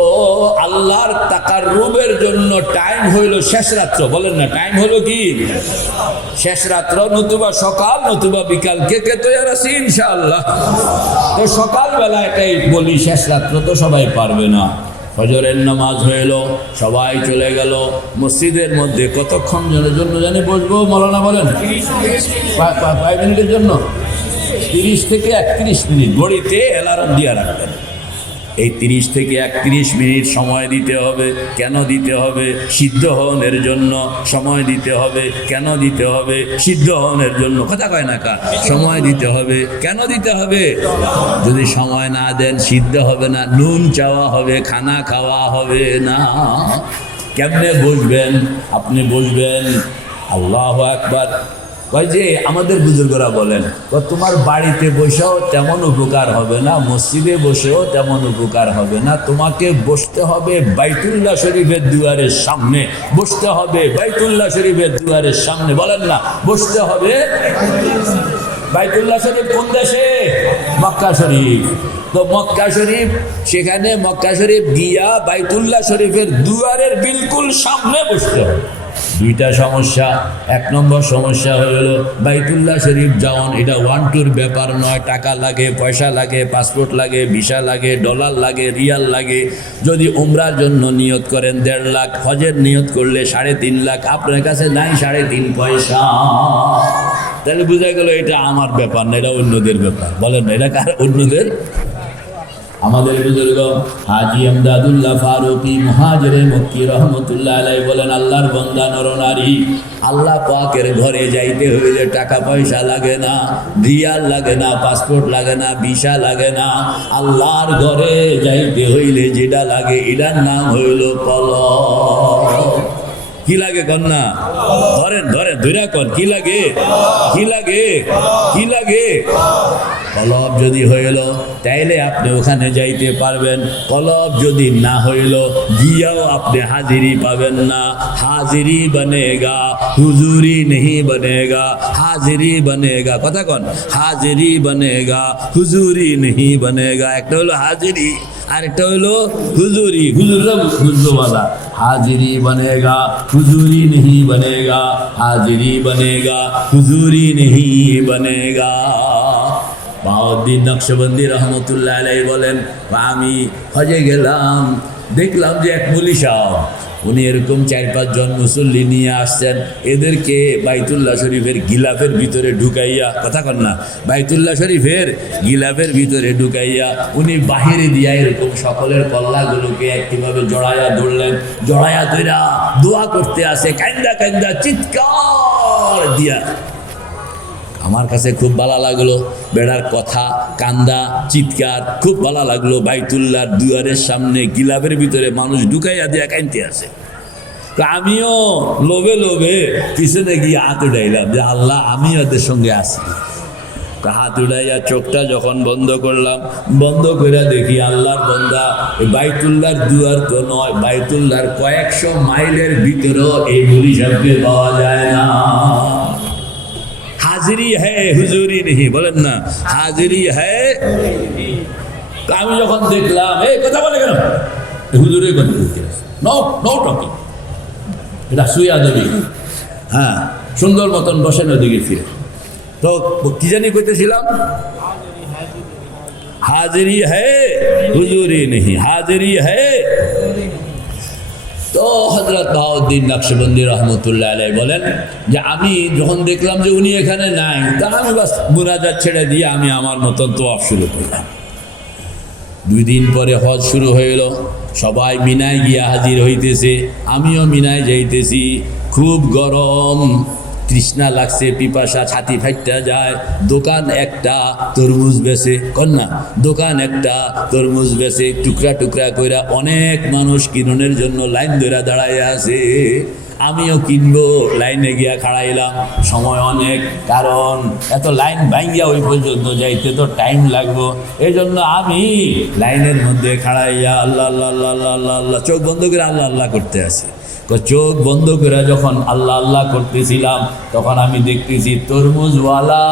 আল্লাহর তাকাররুবের জন্য টাইম হইল শেষ রাত্র। বলেন না, টাইম হলো কি? শেষ রাত্র, নতুবা সকাল নতুবা বিকাল। কে কে তৈরি আছি ইনশাআল্লাহ? তো সকালবেলা এটাই বলি, শেষ রাত্র তো সবাই পারবে না। ফজরের নামাজ হইল, সবাই চলে গেল মসজিদের মধ্যে। কতক্ষণ জন্য জানি বসবো মৌলানা বলেন? 5 মিনিটের জন্য, 30 থেকে 31 মিনিট ঘড়িতে অ্যালার্ম দিয়ে রাখবেন। এই 30 থেকে 31 মিনিট সময় দিতে হবে। কেন দিতে হবে? সিদ্ধ হওয়ার জন্য সময় দিতে হবে। কেন দিতে হবে? সিদ্ধ হওয়ার জন্য। কথা কয় না কা? সময় দিতে হবে। কেন দিতে হবে? যদি সময় না দেন সিদ্ধ হবে না, নুন চাওয়া হবে, খানা খাওয়া হবে না। কেমনে বসবেন? আপনি বসবেন, আল্লাহু আকবার। ওই যে আমাদের বুজুর্গরা বলেন, তোমার বাড়িতে বসেও তেমন উপকার হবে না, মসজিদে বসেও তেমন উপকার হবে না, তোমাকে বসতে হবে বাইতুল্লাহ শরীফের দুয়ারের সামনে। বসতে হবে বাইতুল্লাহ শরীফের দুয়ারের সামনে। বলেন না, বসতে হবে। বাইতুল্লাহ শরীফ কোন দেশে? মক্কা শরীফ। তো মক্কা শরীফ, সেখানে মক্কা শরীফ গিয়া বাইতুল্লাহ শরীফের দুয়ারের বিলকুল সামনে বসতে হবে। দুইটা সমস্যা। 1 নম্বর সমস্যা হলো বাইতুল্লাহ শরীফ যাওয়ান এটা 1-2 ব্যাপার নয়। টাকা লাগে, পয়সা লাগে, পাসপোর্ট লাগে, ভিসা লাগে, ডলার লাগে, রিয়াল লাগে। যদি উমরার জন্য নিয়ত করেন 1.5 লাখ, হজের নিয়ত করলে 3.5 লাখ, আপনার কাছে নাই 3.5 পয়সা, তাহলে বোঝা গেল এটা আমার ব্যাপার না, এটা অন্যদের ব্যাপার। বলেন না, এটা কার? অন্যদের। আমাদের বুজুর্গ হাজী আমদাদুল্লাহ ফারুকী মুহাজিরে মক্কি রহমতুল্লাহ আলাইহি বলেন, আল্লাহর বান্দা নরনারী, আল্লাহ পাকের ঘরে যাইতে হইলে টাকা পয়সা লাগে না, রিয়াল লাগে না, পাসপোর্ট লাগে না, ভিসা লাগে না। আল্লাহর ঘরে যাইতে হইলে যেটা লাগে এটার নাম হইল কলব। কি লাগে কন্যা? ধরেন ধরেন ধৈরা কর, কি লাগে? কি লাগে? কি লাগে? কলব যদি হইল তাইলে আপনি ওখানে যাইতে পারবেন। কলব যদি না হইল গিয়াও আপনি হাজিরি পাবেন না। হাজিরি বনেগা, হুজুরি नहीं बनेगा। হাজিরি বনেগা। কথা কন, হাজিরি বনেগা, হুজুরি नहीं बनेगा। একটা হলো হাজিরি আর একটা হলো হুজুরি। হুজুররা বুঝলোওয়ালা। हाजिरी बनेगा, हुजूरी नहीं बनेगा। हाजिरी बनेगा, हुजूरी नहीं बनेगा। বাউদ্দিন নকশবন্দি রহমতুল্লাহ আলাইহি বলেন, আমি হজে গেলাম, দেখলাম যে এক মুলি সাহেব, উনি এরকম 4-5 জন মুসল্লি নিয়ে আসছেন। এদেরকে বাইতুল্লাহ শরীফের গিলাফের ভিতরে ঢুকাইয়া, কথা কন না, বাইতুল্লাহ শরীফের গিলাফের ভিতরে ঢুকাইয়া উনি বাহিরে দিয়া এরকম সকলের কল্লাগুলোকে একইভাবে জড়াইয়া ধরলেন। জড়াইয়া ধইরা দোয়া করতে আসে, কান্দা কান্দা চিৎকার দিয়া। আমার কাছে খুব ভালো লাগলো বেড়ার কথা, কান্দা চিৎকার খুব ভালো লাগলো। বাইতুল্লাহর দুয়ারের সামনে গিলাফের ভিতরে মানুষ ঢুকাইয়া দিয়া কান্দতে আসে। আমিও লোভে লোভে পিছনে গিয়ে হাত উঠাইলাম যে আল্লাহ আমি ওদের সঙ্গে আছি। হাত উঠাইয়া চোখটা যখন বন্ধ করলাম, বন্ধ করে দেখি আল্লাহর বান্দা বাইতুল্লাহর দুয়ার তো নয়, বাইতুল্লাহর কয়েকশো মাইলের ভিতরেও এই মুলি সাহেবকে পাওয়া যায় না। হাজিরি হ্যাঁ হুজুরি নেই, বলেন না হাজিরি হ্যাঁ। আমি যখন দেখলাম এই কথা বলে কেন হুজুরের কথা বলতে নো নো টকিং, এটা শুয়া দেবী। হ্যাঁ সুন্দর মতন বসেন ওদিকে ফিরে। তো কি জানি কইতেছিলাম, হাজিরি হ্যাঁ হুজুরি নেই, হাজিরি হ্যাঁ। তো হযরত বাহাউদ্দিন নকশবন্দি রহমতুল্লাহ আলাইহি বলেন যে আমি যখন দেখলাম যে উনি এখানে নাই, তা আমি বাস মুনাজাত ছেড়ে দিয়ে আমি আমার মতন তোয়াফ শুরু করলাম। 2 দিন পরে হজ শুরু হইল, সবাই মিনায় গিয়া হাজির হইতেছে, আমিও মিনায় যাইতেছি। খুব গরম, তৃষ্ণা লাগছে, পিপাসা, ছাতি ফাইটা যায়। দোকান একটা তরমুজ বেচে, কন্যা দোকান একটা তরমুজ বেচে টুকরা টুকরা কইরা অনেক মানুষ কিনুনের জন্য লাইন ধরে দাঁড়ায় আছে। আমিও কিনবো, লাইনে গিয়া খাড়াইলাম। সময় অনেক, কারণ এত লাইন ভাঙ্গিয়া ওই পর্যন্ত যাইতে তো টাইম লাগবো। এই জন্য আমি লাইনের মধ্যে খাড়াইয়া আল্লাহ আল্লাহ আল্লাহ আল্লাহ আল্লাহ চোখ বন্ধ করে আল্লাহ আল্লাহ করতে আসি। চোখ বন্ধ করে যখন আল্লাহ আল্লাহ করতেছিলাম, তখন আমি দেখতেছি তরমুজওয়ালা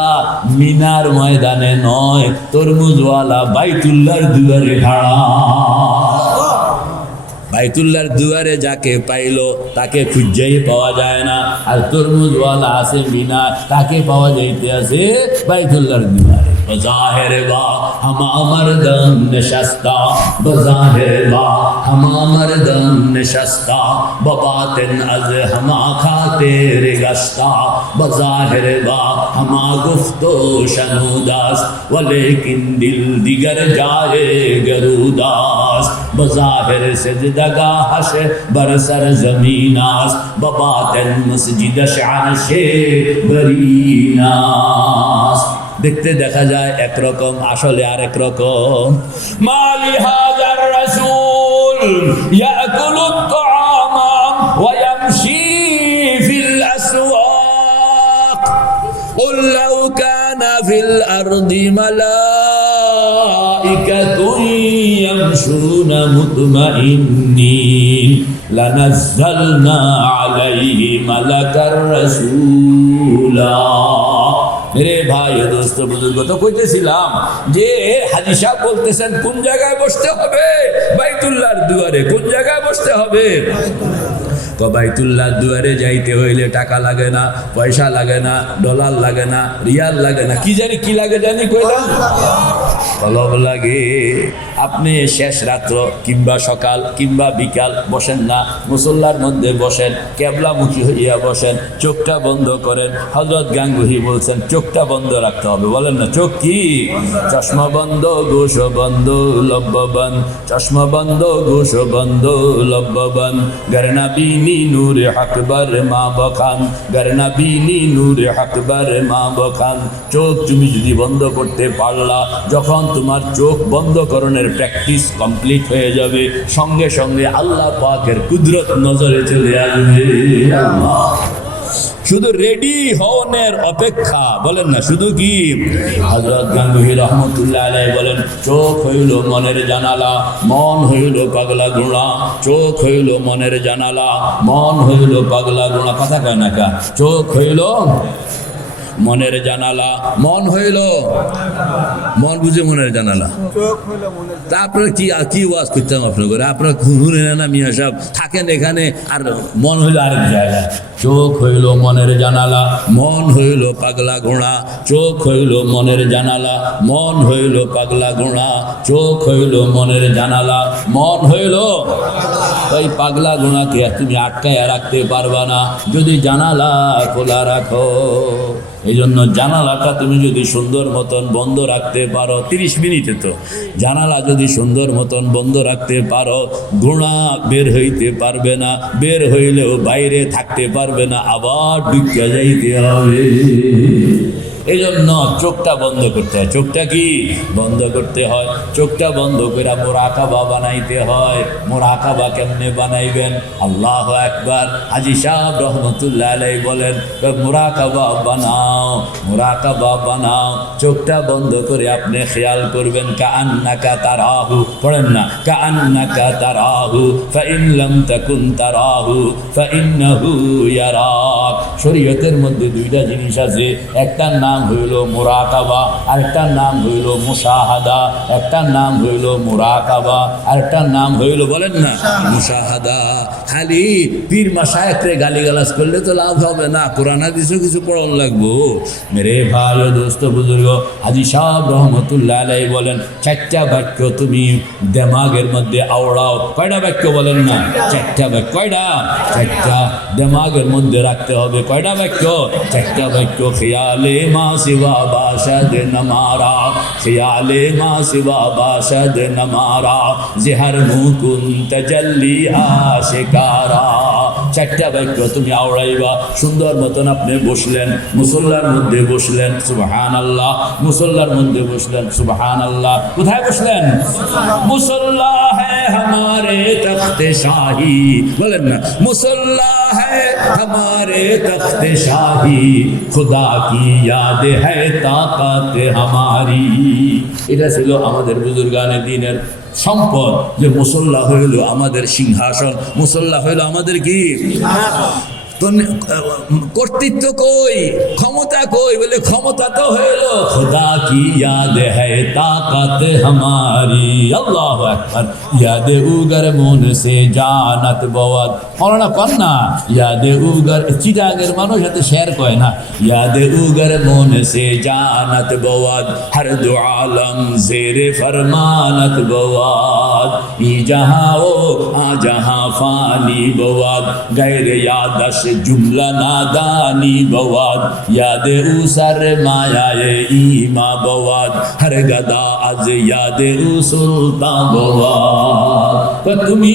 মিনার ময়দানে নয়, তরমুজওয়ালা বাইতুল্লাহর দুয়ারে খাড়া। বাইতুল্লাহর দুয়ারে যাকে পাইলো তাকে খুঁজেই পাওয়া যায় না, আর তরমুজওয়ালা আছে মিনা, তাকে পাওয়া যাইতে আছে বাইতুল্লাহর দুয়ারে। बज़ाहिर वा हमा मर्दम नशस्ता, बज़ाहिर वा हमा मर्दम नशस्ता, बबातिन अज हमा खातिर गश्ता, बज़ाहिर वा हमा गुफ्तो शनूदास, वलेकिन दिल दिगर जाए गरूदास, बज़ाहिर सजदगाहश बरसर ज़मीनास, बबातिन मस्जिद शानशे बरीनास। দেখতে দেখা যায় একরকম, আসলে আরেক রকম। মালি হাজার রাসূল ইয়াকুলুত তাআমা ওয়া ইয়ামশি ফিল আসওয়াক, কুল লাউ কানা ফিল আরদি মালাইকাতুন ইয়ামশুনা মুতমাইন্নিন লানাজ্জালনা আলাইহি মালাকার রাসূলা। मेरे भाई दोस्त बुजुर्ग, तो কইতেছিলাম যে হাজী সাহেব বলতেছেন কোন জায়গায় বসতে হবে, বাইতুল্লাহর দুয়ারে। কোন জায়গায় বসতে হবে? বাইতুল্লাহর দুয়ারে যাইতে হইলে টাকা লাগে না, পয়সা লাগে না, ডলার লাগে না, রিয়াল লাগে না, কি জানি কি লাগে জানি কইলাম, কলব লাগে। আপনি শেষ রাত্র কিংবা সকাল কিংবা বিকাল বসেন না, মুসল্লার মধ্যে বসেন, কেবলামুখী হইয়া বসেন, চোখটা বন্ধ করেন। হযরত গাঙ্গুহি বলছেন চোখটা বন্ধ রাখতে হবে, বলেন না চোখ কি? চশমা বন্ধ গোশ বন্ধ লব্ব বন্ধ, চশমা বন্ধ গোশ বন্ধ লব্ব বন্ধ, গরনা বিনি নূরে আকবর মা বখান, গরনা বিনি নূরে আকবর মা বখান। চোখ তুমি যদি বন্ধ করতে পারলা, যখন তোমার চোখ বন্ধ করণের প্র্যাকটিস কমপ্লিট হয়ে যাবে, সঙ্গে সঙ্গে আল্লাহ পাকের কুদরত নজরে চলে আসবে। শুধু রেডি হওয়ার অপেক্ষা, বলেন না শুধু কি? হযরত গাঙ্গুহি রহমতুল্লাহ আলাইহি বলেন চোখ হইল মনের জানালা, মন হইল পাগলা ঘোড়া। চোখ হইল মনের জানালা, মন হইল পাগলা ঘোড়া। কথা কয় না কা? চোখ হইল মনের জানালা, মন হইল, মন বুঝে মনের জানালা। তা আপনারা কি কি ওয়াজ করতাম আপনার, আপনারা শুনেন না মিয়া সাহেব, থাকেন এখানে আর মন হইল আরেক জায়গায়। চোখ হইল মনের জানালা, মন হইল পাগলা ঘোড়া। চোখ হইল মনের জানালা, মন হইল পাগলা ঘোড়া। চোখ হইল মনের জানালা, মন হইল। ওই পাগলা ঘোড়াকে তুমি আটকায় রাখতে পারবা না যদি জানালা খোলা রাখো। এই জন্য জানালাটা তুমি যদি সুন্দর মতন বন্ধ রাখতে পারো, 30 মিনিটে তো জানালা যদি সুন্দর মতন বন্ধ রাখতে পারো, ঘোড়া বের হইতে পারবে না, বের হইলেও বাইরে থাকতে পারবে না, আবার ঢুকে যাইতে হবে। এই জন্য চোখটা বন্ধ করতে হয়। চোখটা কি বন্ধ করতে হয়? চোখটা বন্ধ করে মুরাকাবা বানাইতে হয়। মুরাকাবা কেমনে বানাইবেন? আল্লাহু আকবার। হাজী সাহেব রহমতুল্লাহ আলাইহি বলেন, মুরাকাবা বানাও, মুরাকাবা বানাও। চোখটা বন্ধ করে আপনি খেয়াল করবেন, কাআন্নাকা তারাহু, পড়েন না, কাআন্নাকা তারাহু ফাইন লাম তাকুন তারাহু ফাইন্নাহু ইয়ারাক। শরীয়তের মধ্যে দুইটা জিনিস আছে, একটার নাম হইল মুরাকাবা, আরেকটার নাম হইল মুশাহাদা। একটার নাম হইল মুরাকাবা, আরেকটার নাম হইল, বলেন না, মুশাহাদা। খালি পীর মাশায়েখরে গালিগালাজ করলে তো লাভ হবে না, কোরআন হাদিসও কিছু পড়ন লাগবো। মেরে ভাই ও দোস্ত বুজুর্গ, হাজী সাহেব রহমতুল্লাহ আলাইহি বলেন, চারটা বাক্য তুমি দেমাগের মধ্যে আওড়াও। কয়টা বাক্য বলেন না? চারটা বাক্য। কয়টা? চারটা। দেমাগের মধ্যে রাখতে হবে। কয়টা বাক্য? চারটা বাক্য। খিয়ালে মা সিওয়া বাশাদ নমারা, খিয়ালে মা সিওয়া বাশাদ নমারা, জিহার মুকুন তাজাল্লি আশিকারা। চারটা বাক্য তুমি আওড়াইবা। সুন্দর মতন আপনি বসলেন, মুসল্লার মধ্যে বসলেন, সুবহানাল্লাহ। মুসল্লার মধ্যে বসলেন, সুবহানাল্লাহ। কোথায় বসলেন? মুসল্লা হ্যায় হামারে তখতে শাহী, বলেন না, মুসল্লা হ্যায় হামারে তখতে শাহী, খুদা কি ইয়াদ হ্যায় তাকাত হামারি। এটা ছিল আমাদের বুজুর্গানে দ্বীনের সম্পদ, যে মুসল্লা হইল আমাদের সিংহাসন, মুসল্লা হইল আমাদের কি কর্তৃত্ব কই, ক্ষমতা কই? বলে ক্ষমতা তো হইল খুদা কি ইয়াদ হ্যায় তাকাত হামারি। আল্লাহু আকবার। ইয়াদে উগর মন সে জানাত বওয়াদ, না কন্যা, ইয়াদে উগর, চিটাগের মানুষ হাতে শের কয় না, ইয়াদে উগর মন সে জানাত বওয়াদ, হর দু আলম জেরে ফরমানত বওয়াদ, ই জাহাঁ ও আ জাহাঁ ফানি বওয়াদ, গैर यादश जुमला नादानी बवाद, यादे उ सर मायाए ईमा बवाद, हर गदा आज यादे उ सुल्तान बवाद। तो তুমি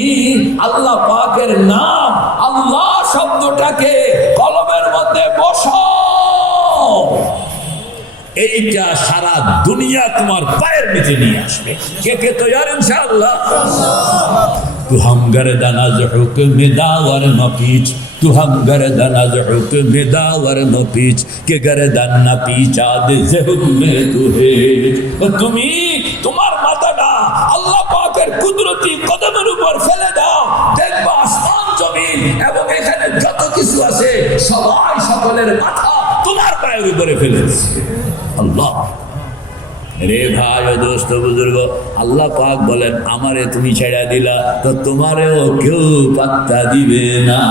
আল্লাহ পাকের নাম, আল্লাহ শব্দটাকে কলমের মধ্যে বসাও, এইটা সারা দুনিয়া তোমার পায়ের নিচে নিয়ে আসবে। কে কে তৈয়ার ইনশাআল্লাহ? तू हम गर्दन अज हुक्म दावर न पीछ, तू हम गर्दन अज हुक्म दावर न पीछ, के गर्दन न पीछा दे हुक्म तू है। তুমি তোমার মাথাটা আল্লাহ পাকের কুদরতি কদমের উপর ফেলে দাও, দেখবা আসমান জমিন এবং এখানে যত কিছু আছে সবাই সকলের মাথা তোমার পায়ের উপরে ফেলে দিচ্ছে। আল্লাহ রে ভাই ও দোস্ত বুজুর্গ, আল্লাহ পাক বলেন, আমারে তুমি ছেড়া দিলা তো তোমারেও কেউ পাত্তা দিবে না।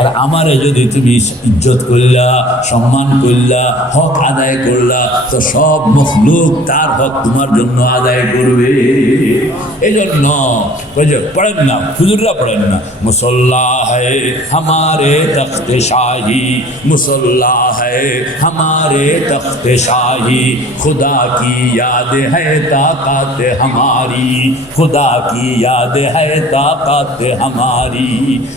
আর আমারে যদি তুমি ইজ্জত করলা, সম্মান করলা, হক আদায় করলা, তো সব মখলুক তার হক তোমার জন্য আদায় করবে। এই জন্য পড়েন না, হুজুররা পড়েন না, মুসল্লা হ্যায় हमारे तख्ते शाही, मुसल्ला है हमारे तख्ते शाही, खुदा की याद है ताकत हमारी, खुदा की याद है ताकत हमारी।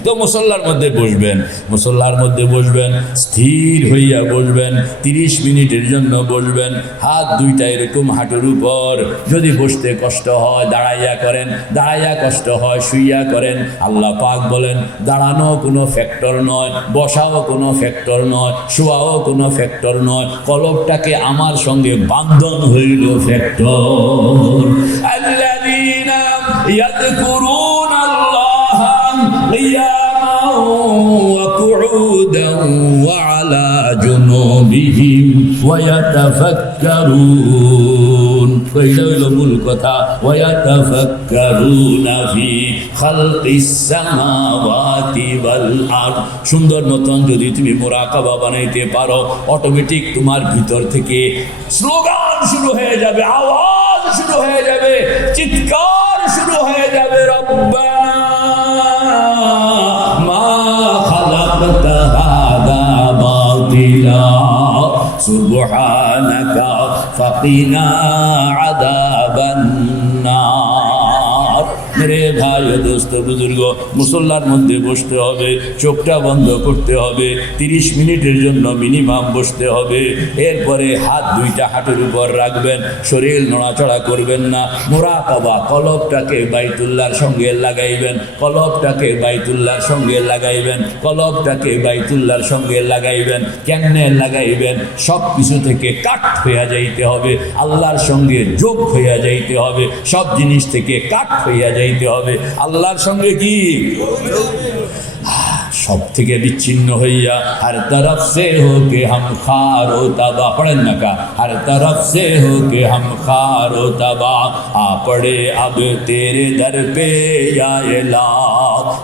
तो मुसल्लार मध्य बसবেন, मुसल्लार मध्य बसবেন, স্থির হইয়া বসবেন, 30 মিনিটের জন্য বসবেন, হাত দুইটা এরকম হাঁটুর উপর। যদি বসতে কষ্ট হয় দাঁড়াইয়া করেন, দাঁড়াইয়া কষ্ট হয় শুইয়া করেন। আল্লাহ পাক বলেন, দাঁড়ানো কোনো ফ্যাক্টর নয়, বসাও কোনো ফ্যাক্টর নয়, শোয়াও কোনো ফ্যাক্টর নয়, কলবটাকে আমার সঙ্গে বান্ধন হইল ফ্যাক্টর। আল্লাযীনা ইয়াযকুরুনাল্লাহা কিয়ামান ওয়া কুউদান ওয়া আলা জুনুবিহিম ওয়া ইয়াতাফাক্কারুন। কইলা হইল মূল কথা, ওয়া ইয়াতাফাক্কারুনা ফি খালকিস সামাওয়াতি ওয়াল আরদ। সুন্দর মতন যদি তুমি মুরাকাবা বানাইতে পারো, অটোমেটিক তোমার ভিতর থেকে স্লোগান শুরু হয়ে যাবে, আওয়াজ শুরু হয়ে যাবে, চিৎকার শুরু হয়ে যাবে, রব্বানা মা খালাকতা হাদা বাতিলা সুবহানাকা ফাকিনা আযাবান নার। মেরে ভাই ও দোস্ত বুজুর্গ, মুসল্লার মধ্যে বসতে হবে, চোখটা বন্ধ করতে হবে, 30 মিনিটের জন্য মিনিমাম বসতে হবে। এরপরে হাত দুইটা হাঁটুর উপর রাখবেন, শরীর নড়াচড়া করবেন না। মুরাকাবা, কলবটাকে বাইতুল্লাহর সঙ্গে লাগাইবেন, কলবটাকে বাইতুল্লাহর সঙ্গে লাগাইবেন, কলবটাকে বাইতুল্লাহর সঙ্গে লাগাইবেন। কেমনে লাগাইবেন? সব কিছু থেকে কাট হইয়া যাইতে হবে, আল্লাহর সঙ্গে যোগ হইয়া যাইতে হবে, সব জিনিস থেকে কাট হইয়া যাইতে হবে। আল্লাহর সঙ্গে কি সব থেকে বিচ্ছিন্ন হইয়া, हर तरफ से होके हम खारो तबा, पढ़ें ना का, हर तरफ से होके हम खारो तबा, आ पड़े अब तेरे दर पे या इला,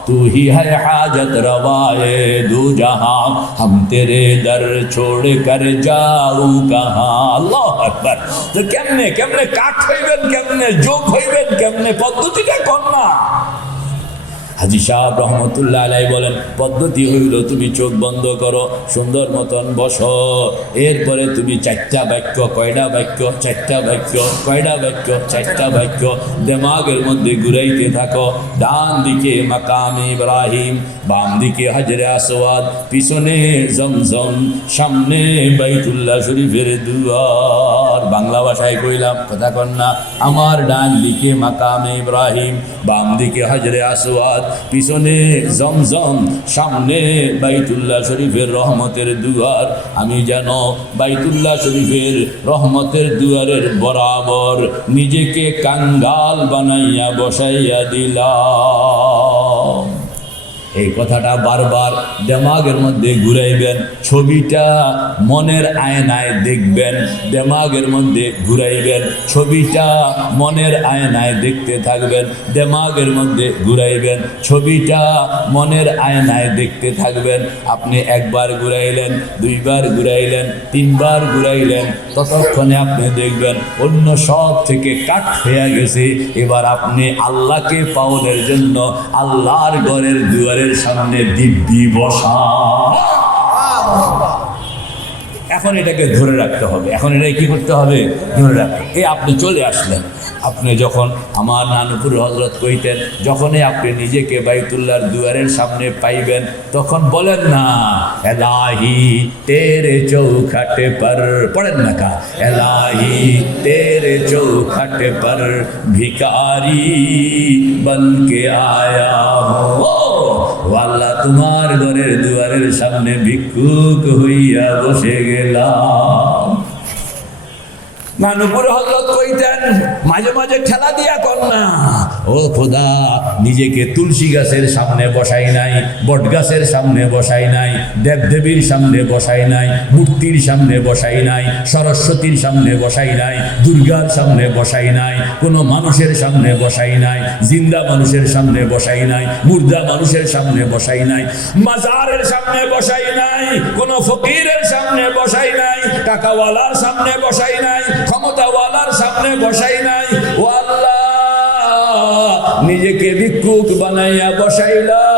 तू ही है हाजत रवाए दो जहां, हम तेरे दर छोड़ कर जाऊं कहां। अल्लाह আকবার। তো কেমনে কেমনে কাট হইবেন, কেমনে যোগ হইবেন, কেমনে পদ্ধতিটা কোন না? হাজী সাহেব রহমতুল্লাহ আলাইহি বলেন, পদ্ধতি হইল তুমি চোখ বন্ধ করো, সুন্দর মতন বসো, এরপরে তুমি 4টা বাক্য, কয়টা বাক্য? 4টা বাক্য, কয়টা বাক্য? 4টা বাক্য দিমাগের মধ্যে ঘুরাইতে থাকো। ডান দিকে মাকামে ইব্রাহিম, বাম দিকে হাজরে আসওয়াদ, পিছনে জমজম, সামনে বাইতুল্লাহ শরীফের দুয়ার। বাংলা ভাষায় কইলাম, কথা কন না। আমার ডান দিকে মাকামে ইব্রাহিম, বাম দিকে হাজরে আসওয়াদ, পিছনে জমজম, সামনে বাইতুল্লাহ শরীফের রহমতের দুয়ার। আমি যেন বাইতুল্লাহ শরীফের রহমতের দুয়ারের বরাবর নিজেকে কাঙ্গাল বানাইয়া বসাইয়া দিলাম। এই কথাটা বারবার দিমাগের মধ্যে ঘুরাইবেন, ছবিটা মনের আয়নায় দেখবেন, দিমাগের মধ্যে ঘুরাইবেন, ছবিটা মনের আয়নায় দেখতে থাকবেন, দিমাগের মধ্যে ঘুরাইবেন, ছবিটা মনের আয়নায় দেখতে থাকবেন। আপনি একবার ঘুরাইলেন, দুইবার ঘুরাইলেন, তিনবার ঘুরাইলেন, ততক্ষণে আপনি দেখবেন অন্য সব থেকে কাট হয়ে গেছে। এবার আপনি আল্লাহকে পাওয়ার জন্য আল্লাহর ঘরের দুয়ারে সামনে দিব্যি বসা। এখন এটাকে ধরে রাখতে হবে, এখন এটাকে কি করতে হবে? ধরে রাখতে। এই আপনি চলে আসলেন, আপনি যখন আমার নানুপুর হজরত কইতেন, যখনই আপনি নিজেকে বাইতুল্লাহর দুয়ারের সামনে পাইবেন, তখন বলেন না এলাহি তেরে চৌখাটে পর, পড়েন না কা, এলাহি তেরে চৌখাটে পর ভিকারি বনকে আয়া হো, আল্লাহ তোমার ঘরের দুয়ারের সামনে ভিক্ষুক হইয়া বসে গেলাম। নানুপুর হযরত কইতেন, মাঝে মাঝে ঠেলা দিয়া কর না, ও খোদা নিজেকে তুলসী গাছের সামনে বসাই নাই, বট গাছের সামনে বসাই নাই, দেবদেবীর সামনে বসাই নাই, মূর্তির সামনে বসাই নাই, সরস্বতীর সামনে বসাই নাই, দুর্গার সামনে বসাই নাই, কোনো মানুষের সামনে বসাই নাই, জিন্দা মানুষের সামনে বসাই নাই, মুর্দা মানুষের সামনে বসাই নাই, মাজারের সামনে বসাই নাই, কোনো ফকিরের সামনে বসাই নাই, টাকাওয়ালার সামনে বসাই নাই, ক্ষমতাওয়ালার সামনে বসাই নাই। ও আল্লাহ, নিজেকে ভিক্ষুক বানাইয়া বসাইলাম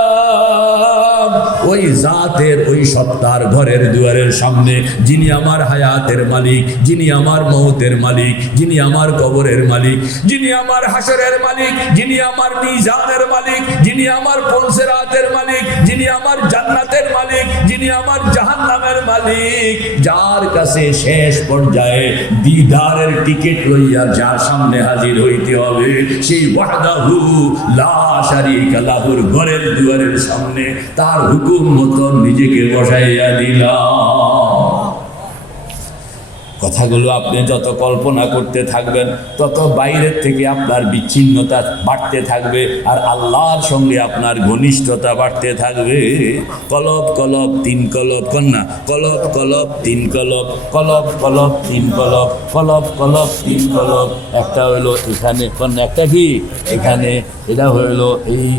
ওই জাতের, ওই সত্তার ঘরের দুয়ারের সামনে, যিনি আমার হায়াতের মালিক, যিনি আমার মৌতের মালিক, যিনি আমার কবরের মালিক, যিনি আমার হাসরের মালিক, যিনি আমার মিজানের মালিক, যিনি আমার পনসেরাতের মালিক, যিনি আমার জান্নাতের মালিক, যিনি আমার জাহান্নামের মালিক, যার কাছে শেষ পর্যায়ে দিদারের টিকিট লইয়া যার সামনে হাজির হইতে হবে, সেই ওয়াহদাহু লা শারীকা লাহুর ঘরের দুয়ারের সামনে তার হুকুম মতো নিজেকে বসাইয়া দিলাম। কথাগুলো আপনি যত কল্পনা করতে থাকবেন, তত বাইরের থেকে আপনার বিচ্ছিন্নতা বাড়তে থাকবে, আর আল্লাহর সঙ্গে আপনার ঘনিষ্ঠতা বাড়তে থাকবে। কলব কলব তিন কলব, কন্যা কলব কলব তিন কলব, কলব কলব তিন কলব, কলব কলব তিন কলব। একটা হইলো এখানে, কন্যা একটা কি এখানে, এটা হইলো এই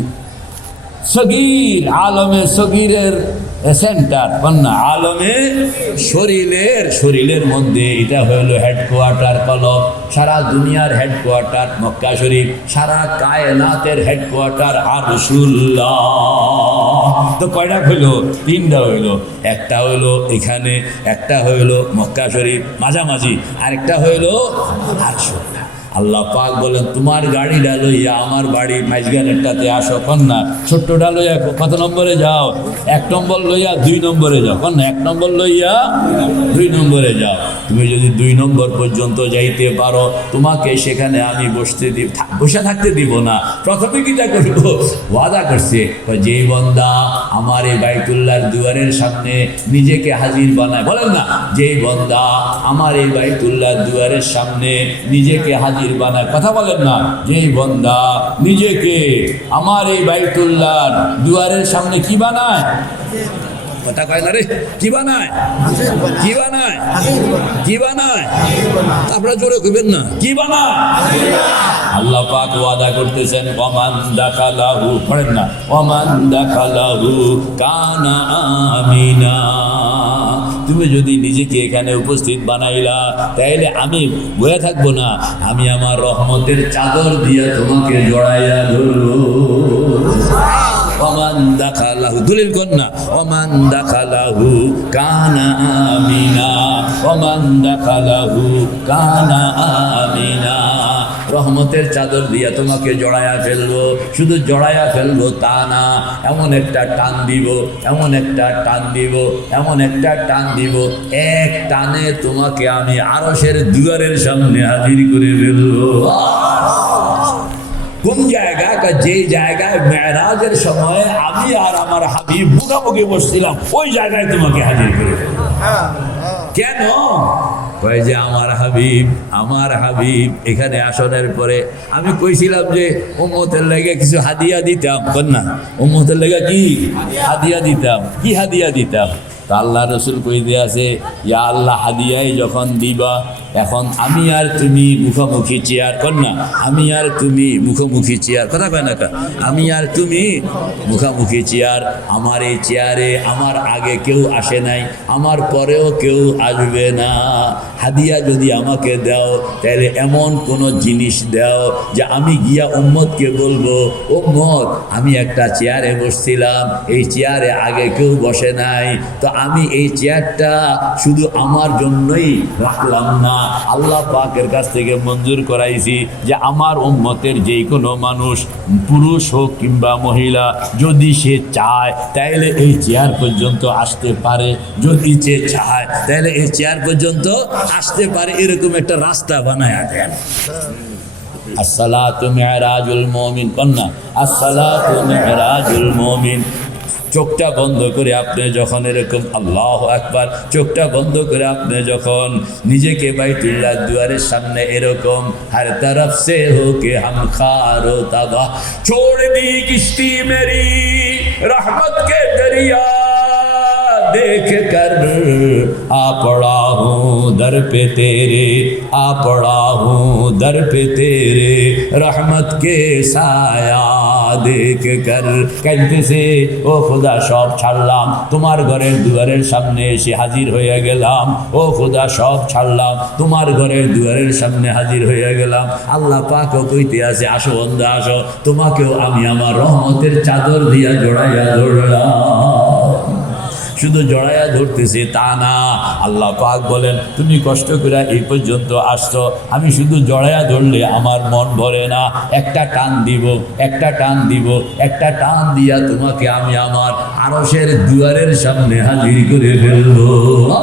সগীর, আলমে সগীরের সেন্টার, কন্যা আলমে শরীরের মধ্যে এটা হইল হেডকোয়ার্টার কলব। সারা দুনিয়ার হেডকোয়ার্টার মক্কা শরীফ, সারা কায়নাতের হেডকোয়ার্টার আরশুল্লাহ। তো কয়টা হইলো? তিনটা হইলো। একটা হইলো এখানে, একটা হইলো মক্কা শরীফ মাঝামাঝি, আরেকটা হইলো আরশুল্লাহ। আল্লাহ পাক বলেন তোমার গাড়িটা লইয়া আমার বাড়ি মাইজগানেরটাতে আসো কন্যা, ছোট্টটা লইয়া কত নম্বরে যাও? 1 নম্বর লইয়া 2 নম্বরে যাও কন্যা, 1 নম্বর লইয়া 2 নম্বরে যাও। তুমি যদি 2 নম্বর পর্যন্ত যাইতে পারো তোমাকে সেখানে আমি বসে থাকতে দিব না। প্রথমে কিটা করবো? ওয়াদা করছে যেই বন্দা আমার এই বাইতুল্লাহর দুয়ারের সামনে নিজেকে হাজির বানায়, বলেন না, যেই বন্দা আমার এই বাইতুল্লাহর দুয়ারের সামনে নিজেকে হাজির বানায়, কথা বলেন না, যেই বন্দা নিজেকে আমার এই বাইতুল্লাহর দুয়ারের সামনে কি বানায়? কথা কয় না রে, কি বানায়? কি বানায়? কি বানায়? আপনারা জোরে কইবেন না, কি বানায়? আল্লাহ পাক ওয়াদা করতেছেন ওমান দাখালাহু, পড়েন না, ওমান দাখালাহু কানা আমিনা। তুমি যদি নিজেকে এখানে উপস্থিত বানাইলা তাইলে আমি বয়ে থাকবো না, আমি আমার রহমতের চাদর দিয়ে তোমাকে জড়াইয়া ধরবো। ওমান দাখালাহু, দলিল কন্যা, ওমান দাখালাহু কানা আমিনা, ওমান দাখালাহু কানা আমিনা। রহমতের চাদর দিয়া তোমাকে জড়ায়া ফেলবো, শুধু জড়ায়া ফেলবো তা না, এমন একটা টান দিব, এমন একটা টান দিব, এমন একটা টান দিব, এক টানে তোমাকে আমি আরশের দুয়ারের সামনে হাজির করে ফেলবো। কোন জায়গা? যে জায়গায় মেরাজের সময় আমি আর আমার হাবিব মুখামুখি বসছিলাম, ওই জায়গায় তোমাকে হাজির করে ফেলবো। কেন? কয় যে আমার হাবিব এখানে আসনের পরে আমি কইছিলাম যে উম্মতের লেগে কিছু হাদিয়া দিতাম, কন্যা, উম্মতের লেগে কি হাদিয়া দিতাম, কি হাদিয়া দিতাম? তা আল্লাহ রসুল কই দিয়ে আছে, ইয়া আল্লাহ, হাদিয়াই যখন দিবা, এখন আমি আর তুমি মুখোমুখি চেয়ার, কন্যা, আমি আর তুমি মুখোমুখি চেয়ার, কথা কয় না কা, আমি আর তুমি মুখোমুখি চেয়ার। আমার এই চেয়ারে আমার আগে কেউ আসে নাই, আমার পরেও কেউ আসবে না। হাদিয়া যদি আমাকে দাও তাহলে এমন কোনো জিনিস দাও যে আমি গিয়া উম্মতকে বলবো, উম্মত, আমি একটা চেয়ারে বসছিলাম, এই চেয়ারে আগে কেউ বসে নাই, তো আমি এই চেয়ারটা শুধু আমার জন্যই রাখলাম না, আল্লাহ পাকের কাছ থেকে মঞ্জুর করাইছি যে আমার উম্মতের যে কোনো মানুষ, পুরুষ হোক কিংবা মহিলা, যদি সে চায় তাহলে এই চেয়ার পর্যন্ত আসতে পারে, যদি সে চায় তাহলে এই চেয়ার পর্যন্ত আসতে পারে, এরকম একটা রাস্তা বানায় দেন। আসসালাতু মিরাজুল মুমিন, কন্যা, আসসালাতু মিরাজুল মুমিন। চোখটা বন্ধ করে আপনি যখন এরকম আল্লাহু আকবার, চোখটা বন্ধ করে আপনি যখন নিজেকে বাইতুল্লাহ দুয়ারের সামনে এরকম হর তরফ সে হোকে হাম খারো তাবা छोड़ दी किश्ती मेरी रहमत के दरिया देख कर आ पड़ा हूँ दर पे तेरे, आ पड़ा हूँ दर पे तेरे रहमत के साया देख कर। कहते से ओ खुदा সব ছাড়লাম, তোমার ঘরের দুয়ারের সামনে এসে হাজির হয়ে গেলাম, ও খুদা সব ছাড়লাম, তোমার ঘরের দুয়ারের সামনে হাজির হয়ে গেলাম। আল্লাহ পাকও কইতে আছে, আসো বন্দা আসো, তোমাকেও আমি আমার রহমতের চাদর দিয়া জড়াইয়া ধরলাম। শুধু জড়াইয়া ধরতেছে তা না, আল্লাহ পাক বলেন তুমি কষ্ট করে এই পর্যন্ত আসছো, আমি শুধু জড়াইয়া ধরলে আমার মন ভরে না, একটা টান দিব, একটা টান দিব, একটা টান দিয়া তোমাকে আমি আমার আরশের দুয়ারের সামনে হাজির করে ফেলবো।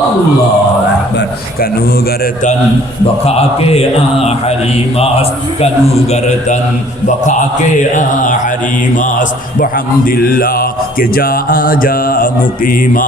আল্লাহু আকবার। কানু গরতন বখাকে আহরিমাস, কানু গরতন বখাকে আহরিমাস, বহামদিল্লাহ কে যা আজা মুকিমা,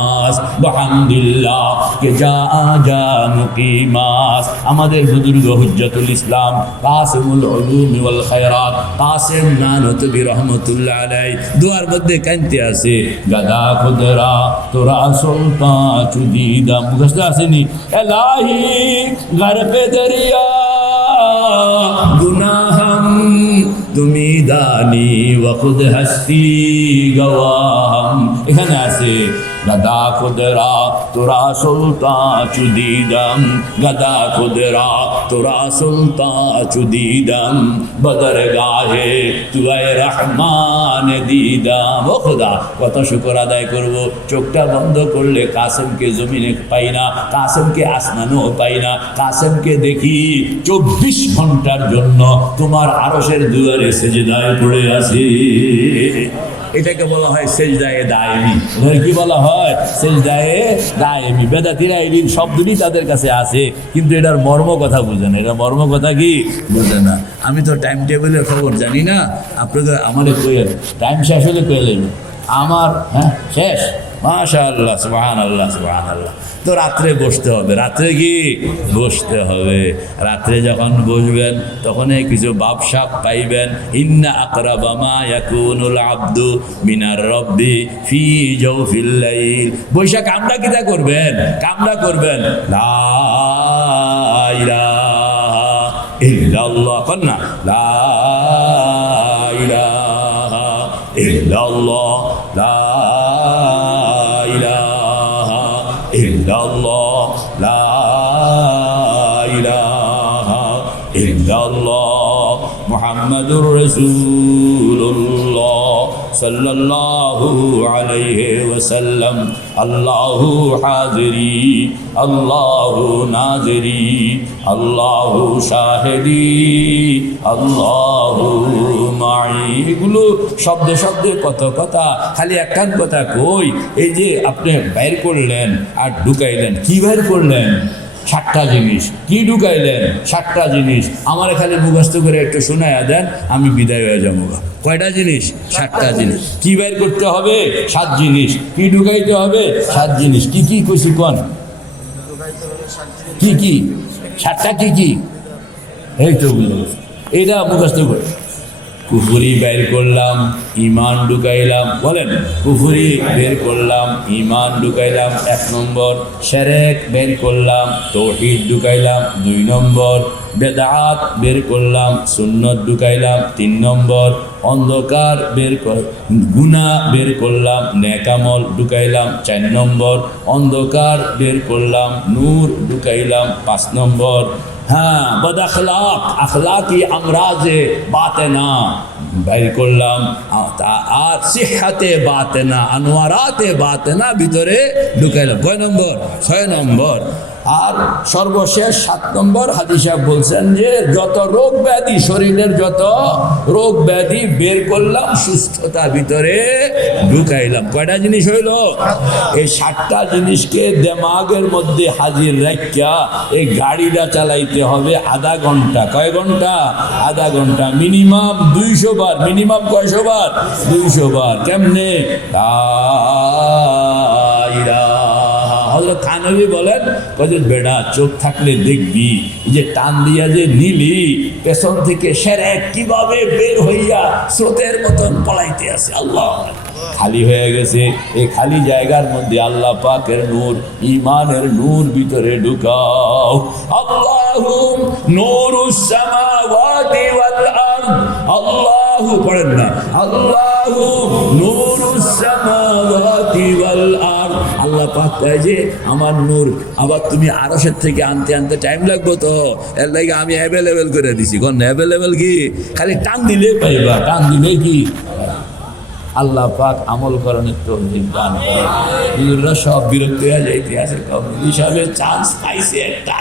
বহামদুলিল্লাহ কে যা আজা মুকিমাস। আমাদের বুজুর্গ হুজ্জাতুল ইসলাম কাসিমুল উলুম ওয়াল খায়রাত কাসিম নানতবী রহমাতুল্লাহ আলাইহি দুয়ার মধ্যে কানতে আছে, গাদা খুদরা তোরা সুলতান চুদিদা, মুখস্থ আসেনি, এলাহি ঘর পে দরিয়া গুনাহম তুমি দানি ওয়া খুদ হস্তি গওয়াহম। এখানে আছে গদা খুদরা তোরা সুলতান চুদিদম, গদা খুদরা তোরা সুলতান চুদিদম, বদর গাহে তুই রহমান দিদাম। ও খোদা, কত শুকর আদায় করব, চোখটা বন্ধ করলে কাসেমকে জমিনে পাই না, কাসেমকে আসমানও পাই না, কাসেমকে দেখি 24 ঘন্টার জন্য তোমার আরশের দুয়ারে সেজদায় পড়ে আছি। এটাকে বলা হয় সেজদায়ে দায়েমি। কি বলা হয়? সেজদায়ে দায়েমি। বেদাতিরা এই শব্দটি তাদের কাছে আছে, কিন্তু এটার মর্ম কথা বুঝে না। এটার মর্ম কথা কি বুঝে না। আমি তো টাইম টেবিলের খবর জানি না, আপনাদের আমাদের কইলেন টাইম শেষ হলে কইলেন আমার শেষ। মাশাআল্লাহ, সুবহানাল্লাহ, সুবহানাল্লাহ। তো রাত্রে বসতে হবে। রাত্রে কি বসতে হবে? রাত্রে যখন বসবেন তখন কিছু বাবসাপ পাইবেন। ইন্না আকরাবা মা ইয়াকুনুল আবদু মিনার রব্বি ফি জাওফিল লাইল। বৈশা কামটা কিটা করবেন? কামটা করবেন লা ইলাহা ইল্লাল্লাহ। কন্না লা ইলাহা ইল্লাল্লাহ, লা ইলাহা ইল্লাল্লাহ, লা ইলাহা ইল্লাল্লাহ, মুহাম্মাদুর রাসূলুল্লাহ সাল্লাল্লাহু আলাইহি ওয়াসাল্লাম। আল্লাহু হাজিরি, আল্লাহু নাজিরি, আল্লাহু শাহিদি, আল্লাহু মাই। এগুলো শব্দে শব্দে কত কথা, খালি একখান কথা কই। এই যে আপনি বাইর করলেন আর ঢুকাইলেন, কি বাইর করলেন? 7টা জিনিস। কি ঢুকাইলেন? 7টা জিনিস। আমার খালি মুখস্থ করে একটু শোনায়া দেন, আমি বিদায় হয়ে যাবো। কয়টা জিনিস? 7টা জিনিস। কি বের করতে হবে? 7 জিনিস। কি ঢুকাইতে হবে? 7 জিনিস। কি কি কইছি কোন? কি কি 7টা? কি কি? এই তো এইটা মুখস্থ করে। কুফুরি বের করলাম, ইমান ঢুকাইলাম। বলেন, কুফুরি বের করলাম, ইমান ঢুকাইলাম 1 নম্বর। শিরক বের করলাম, তাওহীদ ঢুকাইলাম 2 নম্বর। বেদাত বের করলাম, সুন্নত ঢুকাইলাম 3 নম্বর। অন্ধকার বের গুনাহ বের করলাম, নেক আমল ঢুকাইলাম 4 নম্বর। অন্ধকার বের করলাম, নূর ঢুকাইলাম 5 নম্বর। হ্যাঁ, বদ আখলাক, আখলাকি আমরাজে বাতেনা বের করলাম। আর সিহহাতে বাতেনা, আনোয়ারাতে বাতেনা ভিতরে ঢুকাইলাম। কয় নম্বর? 6 নম্বর। আর সর্বশেষ 7 নম্বর হাদিস সাহেব বলছেন যে যত রোগ ব্যাধি, শরীরের যত রোগ ব্যাধি বের করলাম, সুস্থতা ভিতরে ঢুকাইলাম। কয়টা জিনিস হইল? এই 7টা জিনিসকে দেমাগের মধ্যে হাজির রাখিয়া এই গাড়িটা চালাইতে হবে আধা ঘন্টা। কয় ঘন্টা? আধা ঘন্টা। মিনিমাম 200 বার। মিনিমাম কয়শো বার? 200 বার। কেমনে? হযরত থানভী বলেন, বেড়া চোখ থাকলে দেখবি যে টান দিয়া যে নীলি পেছন থেকে শিরক কিভাবে বের হইয়া স্রোতের মতন পলাইতে আছে। আল্লাহ খালি হয়ে গেছে। এই খালি জায়গার মধ্যে আল্লাহ পাকের নূর, ঈমানের নূর ভিতরে ঢুকাও। আল্লাহু নূরুস সামাওয়াতি ওয়াল আরদ। আল্লাহু পড়েন না, আল্লাহু নূরুস সামাওয়াতি ওয়াল আরদ। আল্লাহ পাক কয় যে আমার নূর আবার তুমি আরশের থেকে আনতে আনতে টাইম লাগবে, তো এর লাগে আমি অ্যাভেলেবেল করে দিছি। কোন অ্যাভেলেবেল? কি খালি টান দিলে পাইবা। টান দিলে কি? আল্লাহ পাক আমল করানোর তৌফিক দান করেন। হুজুররা সব বিরক্ত হয়ে যাইতে আছে, হিসাবে চান্স পাইছে একটা।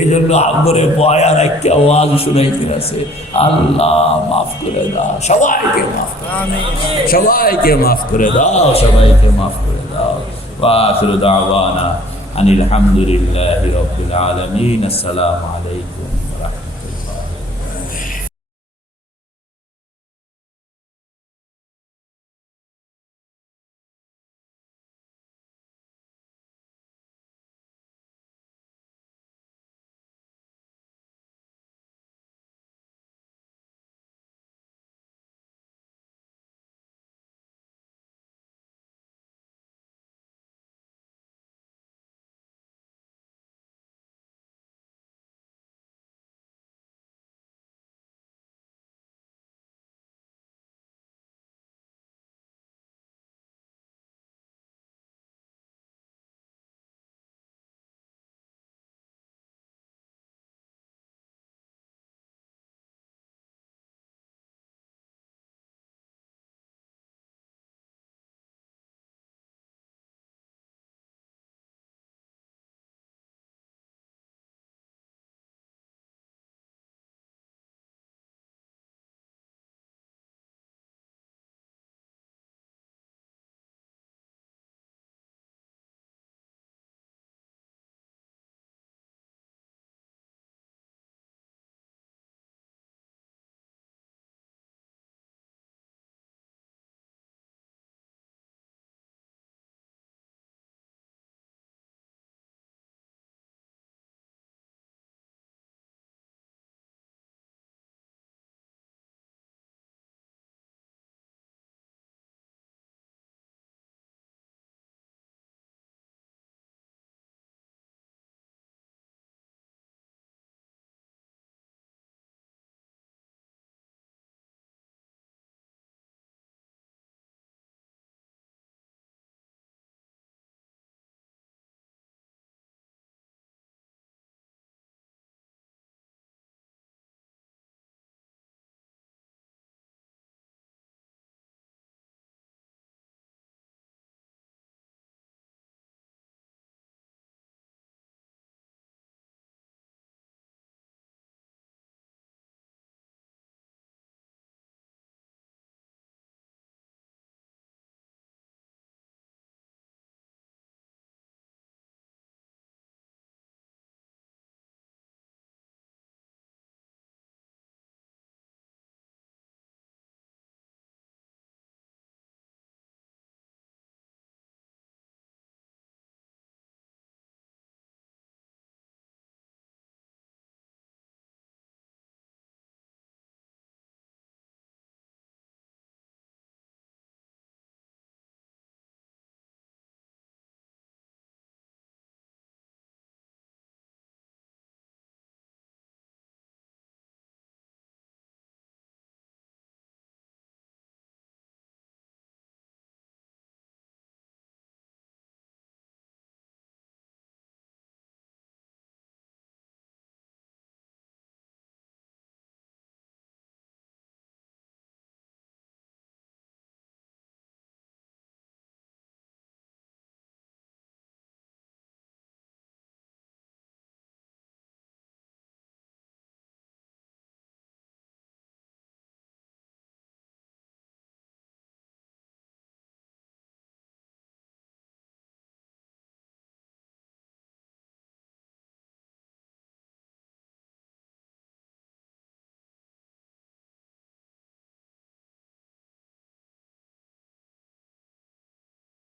এই জন্য আমরে বয়া রাখতে আওয়াজ শুনাইতে আছে। আল্লাহ মাফ করে দাও, সবাইকে মাফ করে দাও, সবাইকে মাফ করে দাও, সবাইকে মাফ করে দাও। ওয়া আখিরু দাওয়ানা আনিল হামদুলিল্লাহি রাব্বিল আলামিন। আসসালামু আলাইকুম।